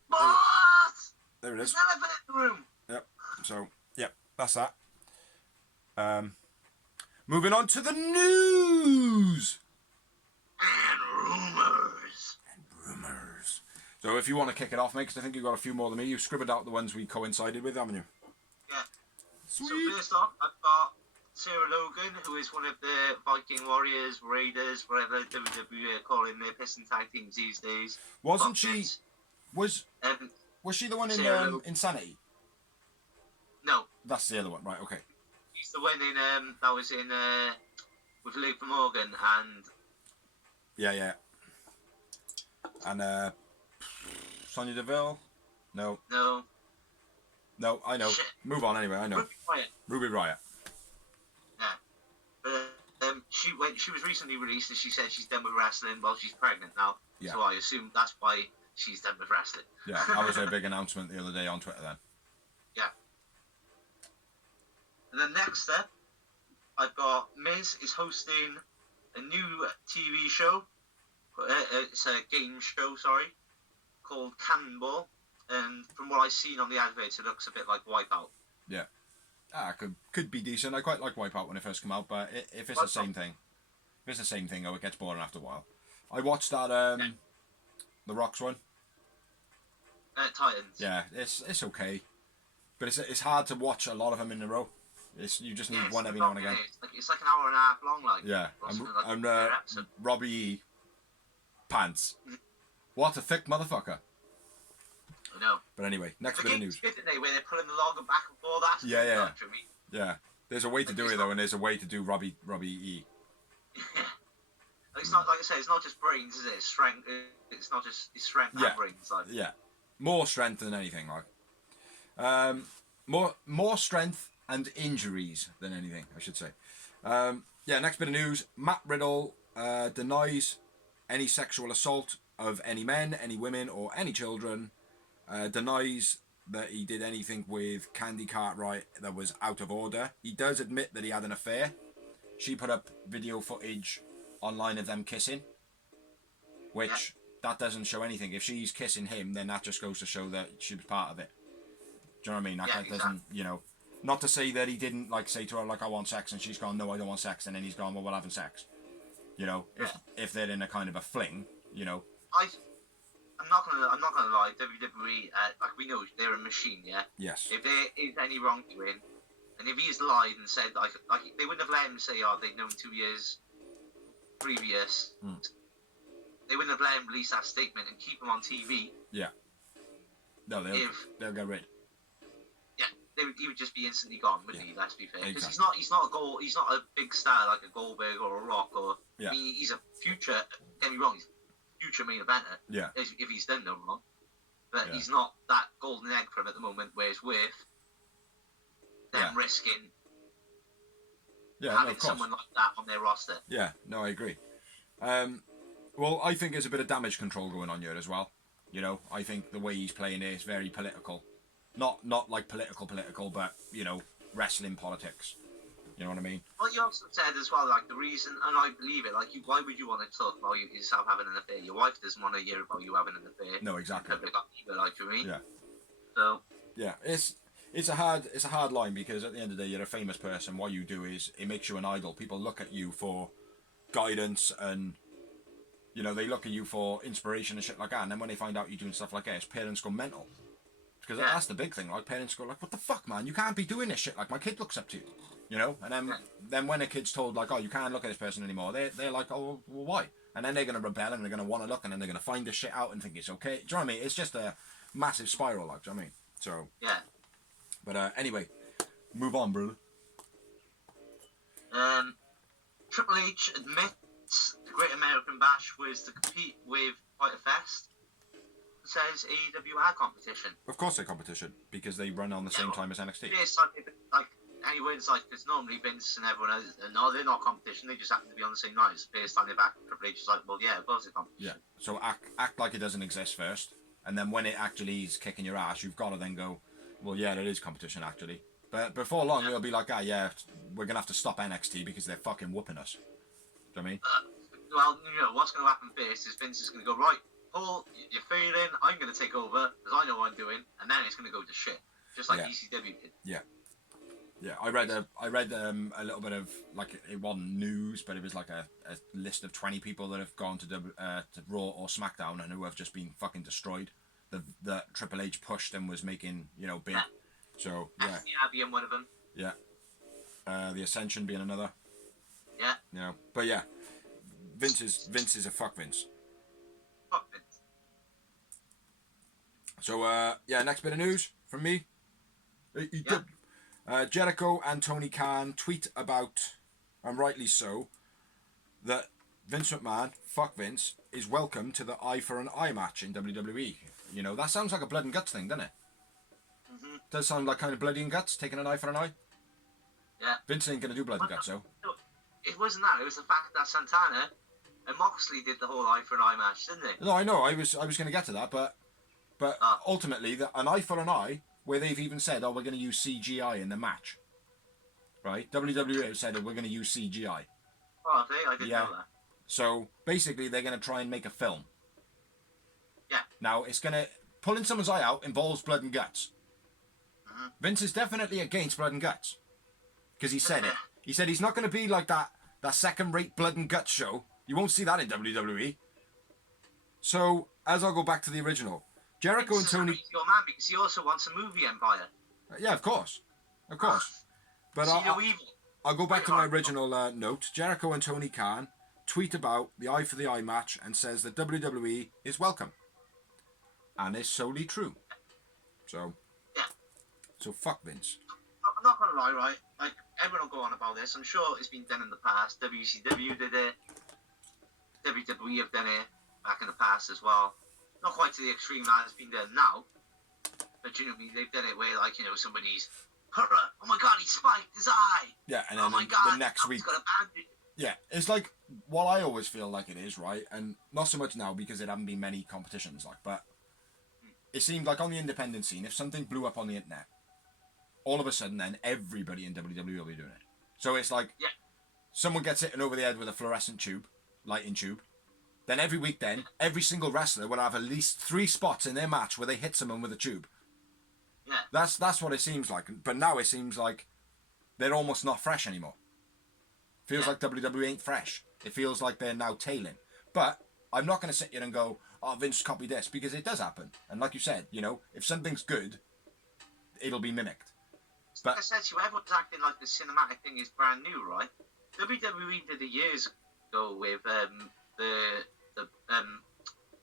Boss! There it is. There's an elephant in the room. Yep. So, yep, that's that. Moving on to the news. And rumours. So if you want to kick it off, mate, 'cause I think you've got a few more than me. You've scribbled out the ones we coincided with, haven't you? Yeah. Sweet. So first off, I've got Sarah Logan, who is one of the Viking Warriors, Raiders, whatever WWE are calling their piston tag teams these days. Wasn't she? Was she the one in Sarah Logan. Insanity? No, That's the other one, right? Okay. she's the one in that was in with Luke Morgan and Yeah. And Sonya Deville? No, I know. Shit. Move on anyway. I know. Ruby Riott. Ruby Riott. Yeah, but she was recently released and she said she's done with wrestling. Well, she's pregnant now, Yeah. so I assume that's why she's done with wrestling. Yeah, that was her big announcement the other day on Twitter. Then. Yeah. And then next up, I've got Miz is hosting a new TV show. It's a game show, called Cannonball. And from what I've seen on the adverts, it looks a bit like Wipeout. Yeah. Could be decent. I quite like Wipeout when it first came out, but if it's the same thing, it gets boring after a while. I watched that the Rocks one. Titans. Yeah, it's okay, but it's hard to watch a lot of them in a row. You just need one every now and again. It's like an hour and a half long, like. Yeah, or something and per episode. Robbie E. Pants. What a thick motherfucker. I know. But anyway, next The bit of game's news. good, didn't they? Where they're pulling the log back and forth. That's Yeah, yeah. good for me. Yeah, there's a way to do it though, and there's a way to do Robbie E. It's not like I say. It's not just brains, is it? It's strength. It's not just it's strength Yeah. and brains. Like. Yeah, more strength than anything. Like, more strength and injuries than anything, I should say. Yeah, next bit of news. Matt Riddle denies any sexual assault of any men, any women, or any children. Denies that he did anything with Candy Cartwright that was out of order. He does admit that he had an affair. She put up video footage online of them kissing, which that doesn't show anything. If she's kissing him, then that just goes to show that she was part of it. Do you know what I mean? That doesn't, not to say that he didn't say to her I want sex, and she's gone, no, I don't want sex, and then he's gone, well, we're having sex. If they're in a kind of a fling, I'm not gonna lie. WWE, we know they're a machine, yeah. Yes. If there is any wrongdoing, and if he's lied and said like they wouldn't have let him say, they'd known 2 years previous. They wouldn't have let him release that statement and keep him on TV. Yeah. No, they'll get rid. Yeah, he would just be instantly gone, wouldn't he? Let's be fair, because Exactly. he's not a big star like a Goldberg or a Rock or. Yeah. I mean, he's a future. Get me wrong, he's a future main eventer. Yeah. If he's done no wrong, but Yeah. he's not that golden egg for him at the moment. Where it's worth them risking Yeah, no, having of course. someone like that on their roster. Yeah, no, I agree. Well, I think there's a bit of damage control going on here as well. I think the way he's playing it is very political. Not like political, but, wrestling politics. You know what I mean? Well, you also said as well, the reason, and I believe it, why would you want to talk about yourself having an affair? Your wife doesn't want to hear about you having an affair. No, exactly. Public, for me. Yeah. So. Yeah, it's a hard line, because at the end of the day, you're a famous person. What you do is it makes you an idol. People look at you for guidance, and they look at you for inspiration and shit like that. And then when they find out you're doing stuff like that, parents go mental, because that's the big thing. Parents go what the fuck, man? You can't be doing this shit. My kid looks up to you. And then when a kid's told oh, you can't look at this person anymore, they're like, oh, well, why? And then they're gonna rebel, and they're gonna want to look, and then they're gonna find this shit out and think it's okay. Do you know what I mean? It's just massive spiral, like, do you know what I mean? So, Yeah. but anyway, move on, brother. Triple H admits the Great American Bash was to compete with Fyter Fest. Says AEW had competition. Of course they're competition, because they run on the same time as NXT. It's like anyways, like it's normally Vince and everyone else. No, they're not competition. They just happen to be on the same night. Based on their back, Triple H is like, well, yeah, of course they're competition. Yeah. So act like it doesn't exist first, and then when it actually is kicking your ass, you've got to then go, well, yeah, there is competition actually. But before long, it'll be like, yeah, we're gonna have to stop NXT because they're fucking whooping us. Do you know what I mean? Well, what's going to happen first is Vince is going to go, right, Paul, you're failing. I'm going to take over because I know what I'm doing, and then it's going to go to shit, just like ECW did. Yeah. Yeah, I read a little bit of, like, it wasn't news, but it was like a list of 20 people that have gone to Raw or SmackDown and who have just been fucking destroyed. The Triple H pushed and was making, big. Yeah. So, yeah. being one of them. Yeah. The Ascension being another. Yeah. But yeah, Vince is a fuck Vince. Fuck Vince. So, next bit of news from me. Jericho and Tony Khan tweet about, and rightly so, that Vince McMahon, fuck Vince, is welcome to the eye for an eye match in WWE. That sounds like a blood and guts thing, doesn't it? Mm-hmm. Does sound like kind of bloody and guts, taking an eye for an eye. Yeah. Vince ain't going to do blood and guts, though. It wasn't that. It was the fact that Santana and Moxley did the whole eye for an eye match, didn't they? No, I know. I was going to get to that, but ultimately, an eye for an eye, where they've even said, we're going to use CGI in the match. Right? WWE have said, we're going to use CGI. Oh, okay. I didn't know that. So, basically, they're going to try and make a film. Yeah. Now, it's going to... Pulling someone's eye out involves blood and guts. Mm-hmm. Vince is definitely against blood and guts. Because he said it. He said he's not going to be like that second-rate blood and guts show. You won't see that in WWE. So, as I'll go back to the original, Jericho and Tony... Your man, because he also wants a movie empire. Yeah, of course. Of course. But I'll go back to my original note. Jericho and Tony Khan tweet about the eye for the eye match and says that WWE is welcome. And it's solely true. So... Yeah. So fuck Vince. I'm not gonna lie, right? Like, everyone will go on about this. I'm sure it's been done in the past. WCW did it. WWE have done it back in the past as well. Not quite to the extreme that it's been done now. But they've done it where, like, somebody's, oh my god, he spiked his eye. Yeah, and oh then my god, the next week. He's got a bandage. Yeah, it's like what I always feel like it is, right? And not so much now because there haven't been many competitions, but it seemed like on the independent scene, if something blew up on the internet, all of a sudden then everybody in WWE will be doing it. So it's like someone gets hit over the head with a fluorescent tube, lighting tube. Then every week then, every single wrestler will have at least 3 spots in their match where they hit someone with a tube. Yeah. That's what it seems like. But now it seems like they're almost not fresh anymore. Feels like WWE ain't fresh. It feels like they're now tailing. But I'm not going to sit here and go, Vince copied this, because it does happen. And like you said, if something's good, it'll be mimicked. But like I said to you, everyone's acting like the cinematic thing is brand new, right? WWE did it years ago with the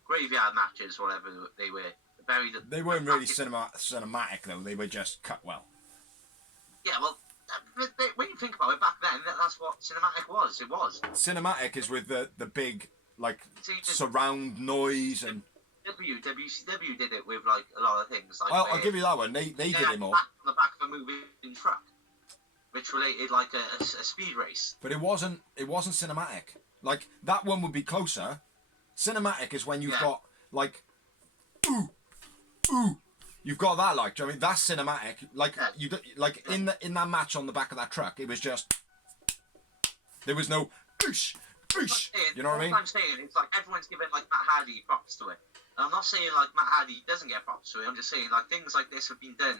graveyard matches, whatever they were. They weren't really cinematic, though. They were just cut well. Yeah, well, when you think about it, back then, that's what cinematic was. It was. Cinematic is with the big, like, surround noise and... WCW did it with, like, a lot of things. Like, I'll give you that one. They did it more. On the back of a moving truck, which related, like, a speed race. But it wasn't cinematic. Like, that one would be closer. Cinematic is when you've got, like, ooh. You've got that, like, do you know what I mean? That's cinematic. Like, in that match on the back of that truck, it was just... There was no... Oosh, oosh. You know what I mean? What I'm saying, it's like everyone's giving, like, Matt Hardy props to it. And I'm not saying, like, Matt Hardy doesn't get props to it. I'm just saying, like, things like this have been done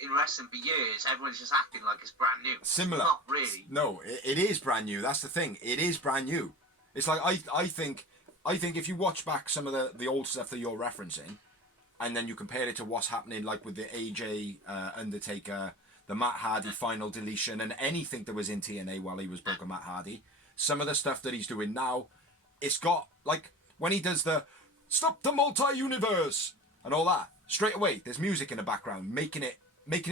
in wrestling for years. Everyone's just acting like it's brand new. Similar. It's not really. No, it is brand new. That's the thing. It is brand new. It's like, I think if you watch back some of the old stuff that you're referencing, and then you compare it to what's happening, like with the AJ Undertaker, the Matt Hardy final deletion, and anything that was in TNA while he was booking Matt Hardy, some of the stuff that he's doing now, it's got, like, when he does the stop the multi-universe and all that, straight away there's music in the background, making it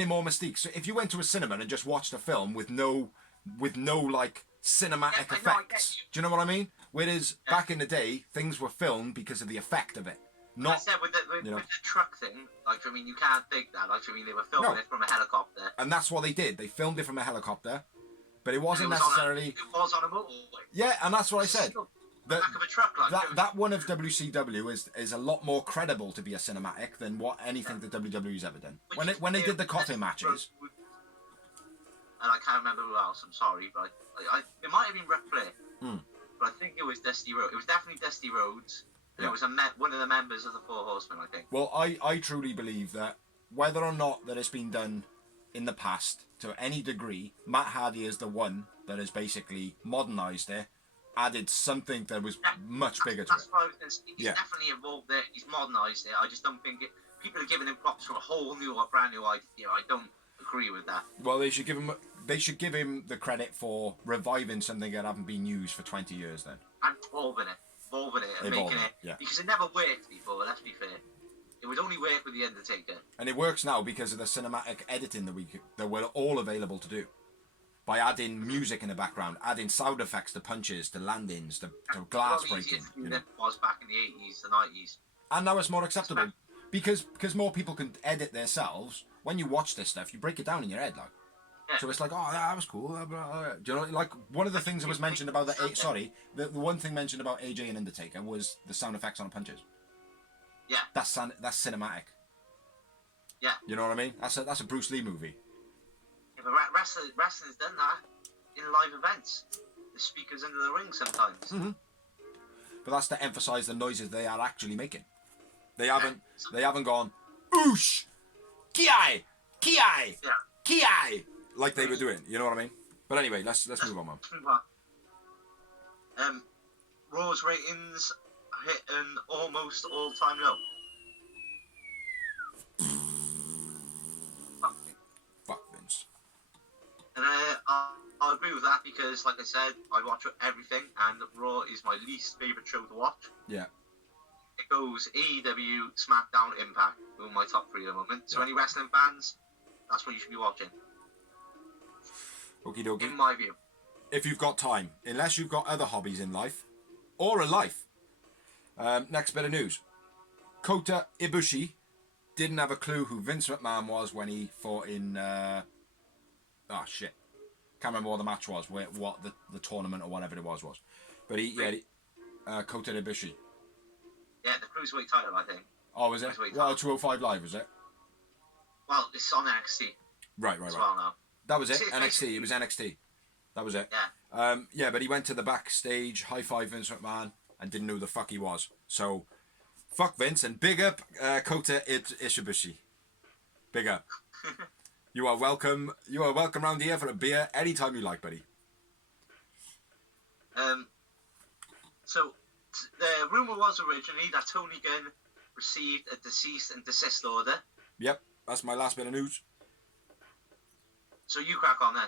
more mystique. So if you went to a cinema and just watched a film with no like cinematic effects, do you know what I mean? Whereas back in the day, things were filmed because of the effect of it. Not, I said with the truck thing, like, I mean, you can't think that. Like, I mean, they were filming it from a helicopter. And that's what they did. They filmed it from a helicopter, but it wasn't it was necessarily. It was on a motorbike. Yeah, and that's what I said. The back of a truck, like, that one of WCW is a lot more credible to be a cinematic than what anything that WWE's ever done. When they did the coffin matches. And I can't remember who else. I'm sorry, but it might have been Ric Flair. But I think it was Dusty Rhodes. It was definitely Dusty Rhodes. And it was one of the members of the Four Horsemen, I think. Well, I truly believe that whether or not that it's been done in the past to any degree, Matt Hardy is the one that has basically modernised it, added something that was much bigger to it. That's what I was going to say. He's definitely involved there. He's modernised it. I just don't think people are giving him props for a whole new, brand new idea. I don't agree with that. Well, they should give him the credit for reviving something that haven't been used for 20 years then. And evolving it and making it. Yeah. Because it never worked before, let's be fair. It would only work with The Undertaker. And it works now because of the cinematic editing that we're all available to do. By adding music in the background, adding sound effects to punches, to landings, to glass breaking. You know? It was back in the 80s, the 90s. And now it's more acceptable. Because more people can edit themselves. When you watch this stuff, you break it down in your head, like. Yeah. So it's like, oh, that was cool. Do you know, like one of the things that was mentioned about the one thing mentioned about AJ and Undertaker was the sound effects on the punches. Yeah. That's cinematic. Yeah. You know what I mean? That's a Bruce Lee movie. Yeah, but wrestling's done that in live events. The speakers under the ring sometimes. Mm-hmm. But that's to emphasise the noises they are actually making. They haven't gone, oosh, ki-ai, ki-ai, ki-ai, like they were doing. You know what I mean? But anyway, let's move on, man. Raw's ratings hit an almost all-time low. Fuck Vince. And I'll agree with that because, like I said, I watch everything, and Raw is my least favourite show to watch. Yeah. It goes AEW, SmackDown, Impact. Those are my top three at the moment. So any wrestling fans, that's what you should be watching. Okie dokie. In my view. If you've got time, unless you've got other hobbies in life, or a life. Next bit of news. Kota Ibushi didn't have a clue who Vince McMahon was when he fought in... Can't remember what the match was, what the tournament or whatever it was. But Kota Ibushi. Yeah, the Cruiserweight title, I think. Oh, was it? Well, 205 Live, was it? Well, it's on NXT. Right. As well now. That was it? NXT. It was NXT. That was it. Yeah. But he went to the backstage, high-five Vince McMahon, and didn't know who the fuck he was. So, fuck Vince, and big up Kota Ibushi. Big up. You are welcome round here for a beer anytime you like, buddy. So, the rumour was originally that Tony Gunn received a cease and desist order. Yep, that's my last bit of news. So you crack on then.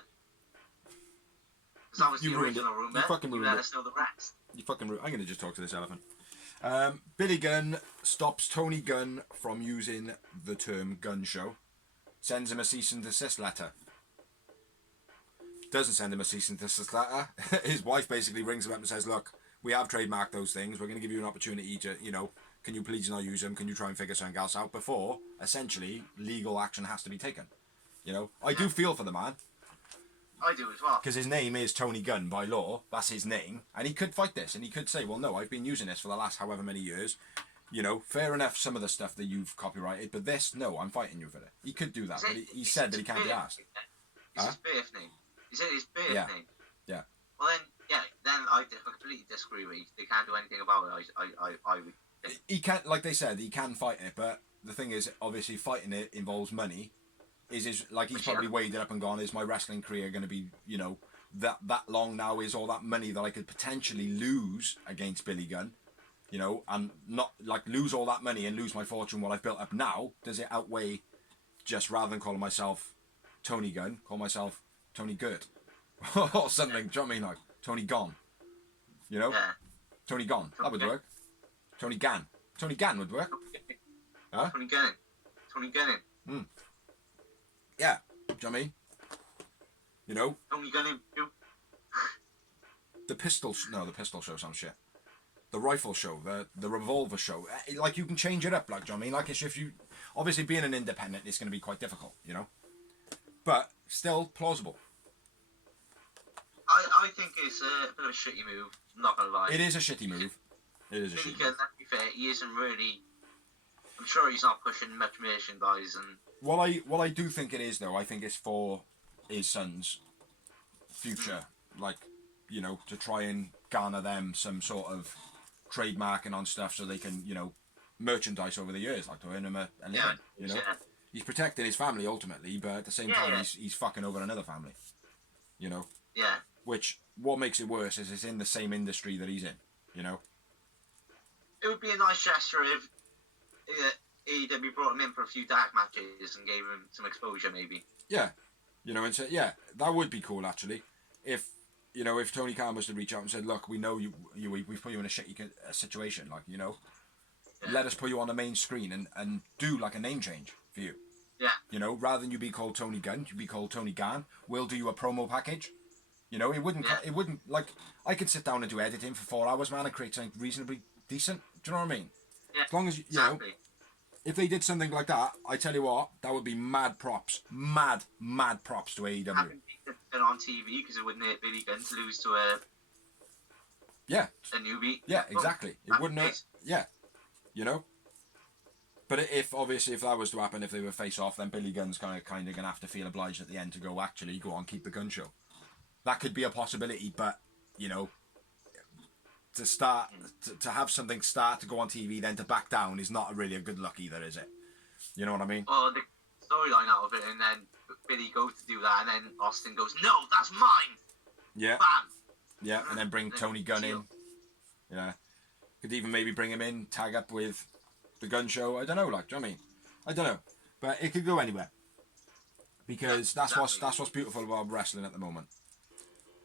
Because that was the ruined original it. rumour. You fucking ruined let it. us know the rest. You fucking ruined it. I'm going to just talk to this elephant. Billy Gunn stops Tony Gunn from using the term gun show. Sends him a cease and desist letter. Doesn't send him a cease and desist letter. His wife basically rings him up and says, look, we have trademarked those things. We're going to give you an opportunity to, can you please not use them? Can you try and figure something else out before, essentially, legal action has to be taken? I do feel for the man. I do as well. Because his name is Tony Gunn by law. That's his name. And he could fight this. And he could say, well, no, I've been using this for the last however many years. Fair enough, some of the stuff that you've copyrighted. But this, no, I'm fighting you for it. He could do that. But he said that he can't be asked. Is his birth name? Is it his birth name? Yeah. Well, then I completely disagree with you. They can't do anything about it, I would think. He can't, like they said, he can fight it. But the thing is, obviously, fighting it involves money. He's probably weighed it up and gone, is my wrestling career going to be, that long now? Is all that money that I could potentially lose against Billy Gunn, and not, lose all that money and lose my fortune what I've built up now? Does it outweigh just, rather than calling myself Tony Gunn, call myself Tony Gurt? or something, do you know what I mean? Tony Gon. Yeah. Tony Gon, that would work. Tony Gann would work. Huh? Tony Gunn. Tony Gunning. Yeah, do you know what I mean? You know, Tony Gunning. the pistol show sounds shit. The rifle show, the revolver show, like you can change it up, like, do you know what I mean? Like, it's if you, obviously being an independent, it's going to be quite difficult, you know, but still plausible. I think it's a bit of a shitty move. I'm not gonna lie. It is a shitty move. It is a Billy shitty Gunn, move. to be fair, he isn't really. I'm sure he's not pushing much merchandise and. What I do think it is, though, I think it's for his son's future, like, you know, to try and garner them some sort of trademarking on stuff so they can, you know, merchandise over the years, like to earn him a living, you know. Yeah. He's protecting his family ultimately, but at the same time, he's fucking over another family, you know. Yeah. Which, what makes it worse is it's in the same industry that he's in, you know. It would be a nice gesture if AEW brought him in for a few dark matches and gave him some exposure, maybe. Yeah, you know, and so, yeah, that would be cool actually. If, you know, if Tony Khan was to reach out and said, look, we know we've put you in a shitty situation, like, you know, let us put you on the main screen and do like a name change for you. Yeah. You know, rather than you be called Tony Gunn, you be called Tony Khan. We'll do you a promo package. You know, it wouldn't, like, I could sit down and do editing for 4 hours, man, and create something reasonably decent. Do you know what I mean? Yeah. As long as, you know, if they did something like that, I tell you what, that would be mad props. Mad props to AEW. Having been on TV because it wouldn't hurt Billy Gunn to lose to a newbie. Yeah, exactly. It wouldn't hurt. Yeah. You know? But if that was to happen, if they were face off, then Billy Gunn's kind of going to have to feel obliged at the end to go, actually, go on, keep the gun show. That could be a possibility, but, you know, to have something start to go on TV, then to back down is not really a good look either, is it? You know what I mean? Well, the storyline out of it, and then Billy goes to do that, and then Austin goes, "No, that's mine." Yeah. Bam. Yeah, and then bring Tony Gunn in. Yeah. Could even maybe bring him in, tag up with the gun show. I don't know, like, do you know what I mean? I don't know. But it could go anywhere. Because that's what's beautiful about wrestling at the moment.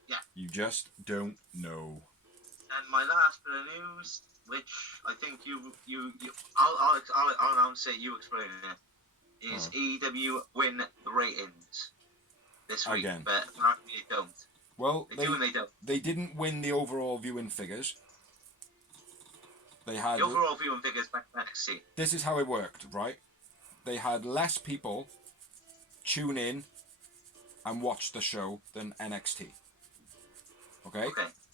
Yeah. You just don't know. And my last bit of news, which I think I'll announce it, you explain it, is AEW win the ratings this week. Again. But apparently they don't. Well, They do and they don't. They didn't win the overall viewing figures. They had The overall viewing figures back to NXT. This is how it worked, right? They had less people tune in and watch the show than NXT. Okay?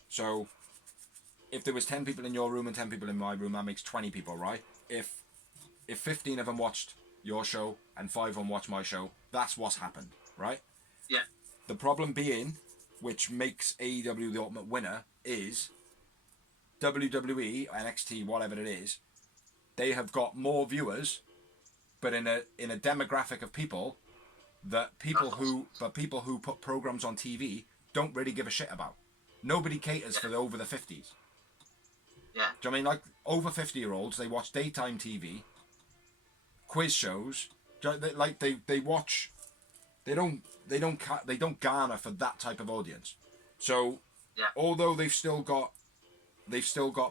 So, if there was 10 people in your room and 10 people in my room, that makes 20 people, right? If 15 of them watched your show and 5 of them watched my show, that's what's happened, right? Yeah. The problem being, which makes AEW the ultimate winner, is WWE, NXT, whatever it is, they have got more viewers, but in a demographic of people that people who put programs on TV don't really give a shit about. Nobody caters for the over the 50s. Yeah. Do you know what I mean? Like, over 50-year-olds, they watch daytime TV, quiz shows. They watch. They don't garner for that type of audience. So, although they've still got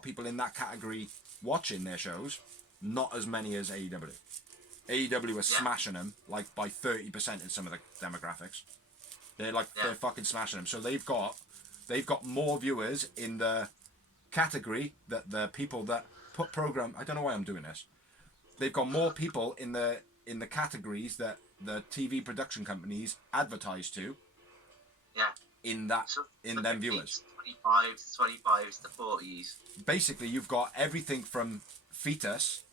people in that category watching their shows, not as many as AEW. AEW are smashing them like by 30% in some of the demographics. They're fucking smashing them. So they've got more viewers in the category that the people that put program. I don't know why I'm doing this. They've got more people in the categories that the TV production companies advertise to. Yeah. In them viewers. 25s to 40s. Basically, you've got everything from fetus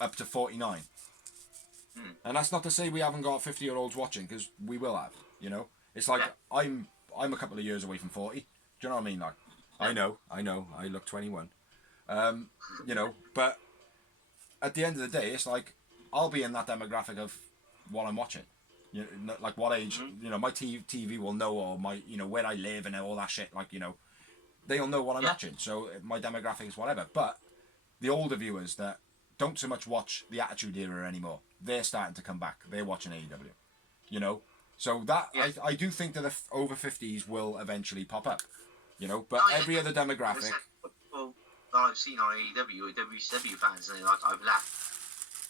up to 49. And that's not to say we haven't got 50-year-olds watching, because we will have, you know. It's like, I'm a couple of years away from 40. Do you know what I mean? Like, I know, I look 21. You know, but at the end of the day, it's like, I'll be in that demographic of what I'm watching. You know, like what age, you know, my TV will know, or my, you know, where I live and all that shit, like, you know, they'll know what I'm watching. So my demographic is whatever. But the older viewers that don't so much watch the Attitude Era anymore, they're starting to come back. They're watching AEW, you know. So that I do think that the over 50s will eventually pop up, you know. But every other demographic. Well, that I've seen on AEW, WCW fans, and like I've left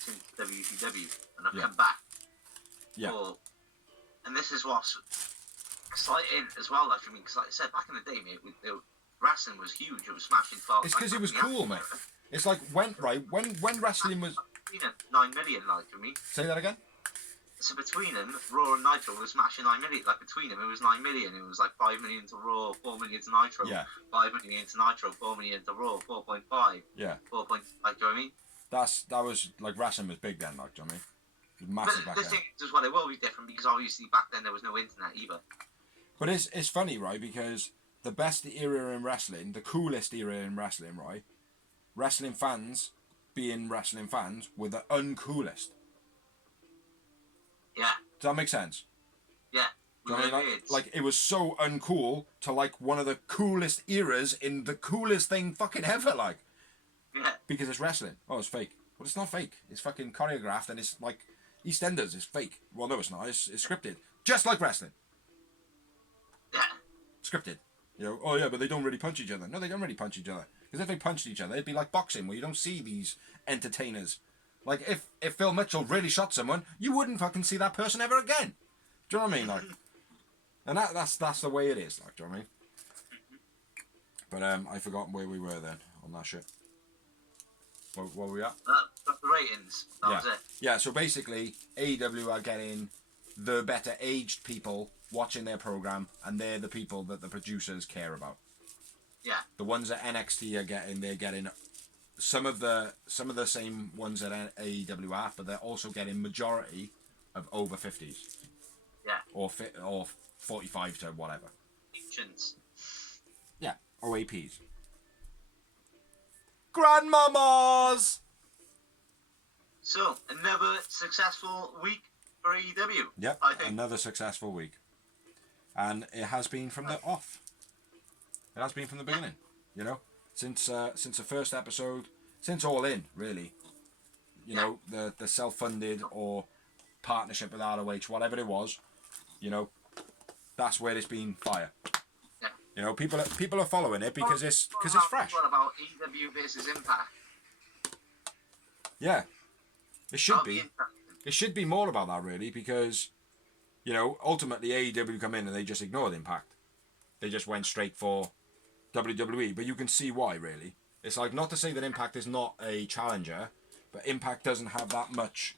since WCW, and I've Yeah. come back. Yeah. And this is what's exciting as well. Like, I mean, because like I said, back in the day, mate, wrestling was huge. It was smashing thoughts. It's because it was cool, mate. It's like when wrestling was. 9 million, like, for me. Say that again. So between them, Raw and Nitro was smashing 9 million. Like, between them, it was 9 million. It was like 5 million to Raw, 4 million to Nitro. Yeah. 5 million to Nitro, 4 million to Raw, 4.5. Yeah. 4 point, like, do you know what I mean? That was like wrestling was big then, like, do you know what I mean? It was massive But back the then. thing is, as well, it will be different because obviously back then there was no internet either. But it's funny, right? Because the best era in wrestling, the coolest era in wrestling, right? Wrestling fans, being wrestling fans, were the uncoolest. Yeah. Does that make sense? Yeah. Do you know what I mean? Like it was so uncool to like one of the coolest eras in the coolest thing fucking ever, like. Yeah. Because it's wrestling. Oh, it's fake. Well, it's not fake. It's fucking choreographed and it's like EastEnders. It's fake. Well, no, it's not. It's scripted. Just like wrestling. Yeah. Scripted. You know, oh yeah, but they don't really punch each other. No, they don't really punch each other. Because if they punched each other, it'd be like boxing, where you don't see these entertainers. Like, if Phil Mitchell really shot someone, you wouldn't fucking see that person ever again. Do you know what I mean? Like, and that's the way it is. Like, do you know what I mean? But I forgot where we were then on that shit. What were we at? That's the ratings. That was it. Yeah. So basically, AEW are getting the better aged people watching their program, and they're the people that the producers care about. Yeah. The ones that NXT are getting, they're getting some of the same ones that AEW are, but they're also getting majority of over 50s. Yeah. Or 45 to whatever. Ancients. Yeah. OAPs. Grandmamas! So, another successful week for AEW. Yep. I think. Another successful week. And it has been from the off. It has been from the beginning. You know? Since the first episode, since All In, really. You know, the self-funded or partnership with ROH, whatever it was, you know, that's where it's been fire. Yeah. You know, people are following it because it's fresh. What about AEW versus Impact? Yeah, it should That'll be. interesting. It should be more about that, really, because, you know, ultimately AEW come in and they just ignored Impact. They just went straight for WWE, but you can see why, really. It's like, not to say that Impact is not a challenger, but Impact doesn't have that much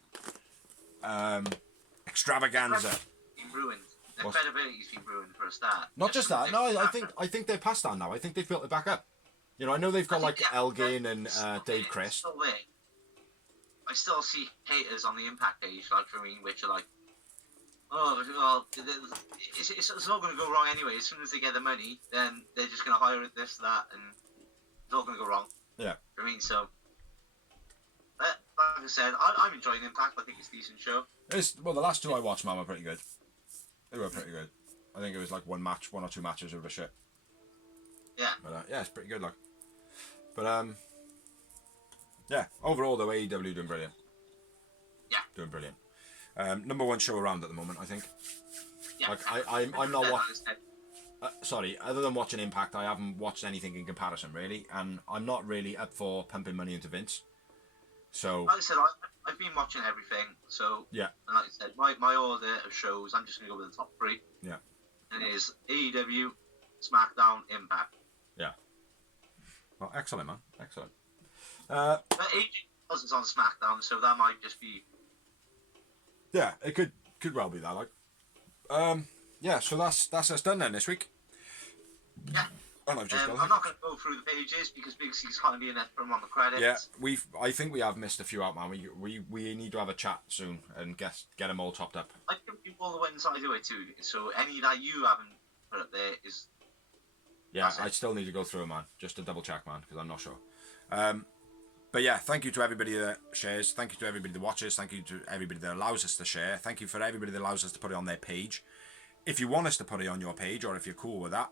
extravaganza. Been ruined. Their What? credibility's been ruined for a start. Not just that. No, I think they're past that now. I think they've built it back up. You know, I know they've got like Elgin and Dave Crest. Still there. I still see haters on the Impact page, like, I mean, which are like, oh, well, it's all going to go wrong anyway. As soon as they get the money, then they're just going to hire this, that, and it's all going to go wrong. Yeah. I mean, so, like I said, I'm enjoying Impact. I think it's a decent show. Well, the last two I watched, man, were pretty good. They were pretty good. I think it was like one or two matches of a shit. Yeah. But yeah, it's pretty good, like. But yeah. Overall, though, AEW doing brilliant. Yeah. Doing brilliant. Number one show around at the moment, I think. Yeah. Like I'm not watching. Sorry, other than watching Impact, I haven't watched anything in comparison, really, and I'm not really up for pumping money into Vince. So. Like I said, I've been watching everything, so. Yeah. And like I said, my order of shows, I'm just going to go with the top three. Yeah. And it is AEW, SmackDown, Impact. Yeah. Well, excellent, man. Excellent. But AEW is on SmackDown, so that might just be. Yeah, it could well be that, like. Yeah, so that's us done then this week. Yeah. And I've just I'm not going to go through the pages because Big C's kind of being there from on the credits. Yeah, I think we have missed a few out, man. We need to have a chat soon and get them all topped up. I can do all the ones I do it too. So any that you haven't put up there is. Yeah, I still need to go through them, man, just to double check, man, because I'm not sure. But yeah, thank you to everybody that shares. Thank you to everybody that watches. Thank you to everybody that allows us to share. Thank you for everybody that allows us to put it on their page. If you want us to put it on your page, or if you're cool with that,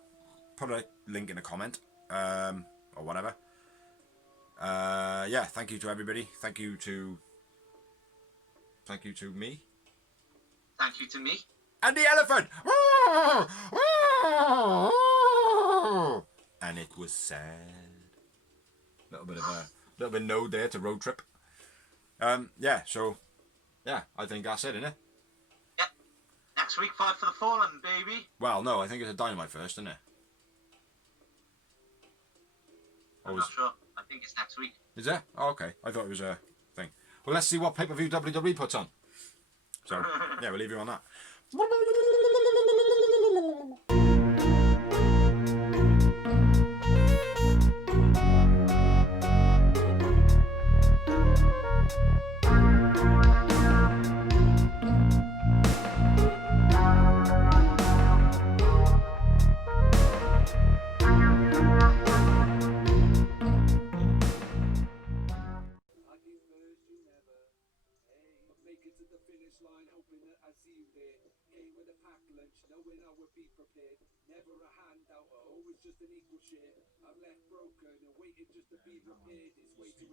put a link in a comment, or whatever. Yeah, thank you to everybody. Thank you to me. Thank you to me. And the elephant! And it was sad. Little bit node there to road trip. Yeah, so, yeah, I think that's it, innit? Yeah. Next week, Fight for the Fallen, baby. Well, no, I think it's a Dynamite first, isn't it? I'm not sure. I think it's next week. Is it? Oh, okay. I thought it was a thing. Well, let's see what pay-per-view WWE puts on. So, yeah, we'll leave you on that. Never a handout, always just an equal share. I'm left broken and waiting just to be repaired. It's way too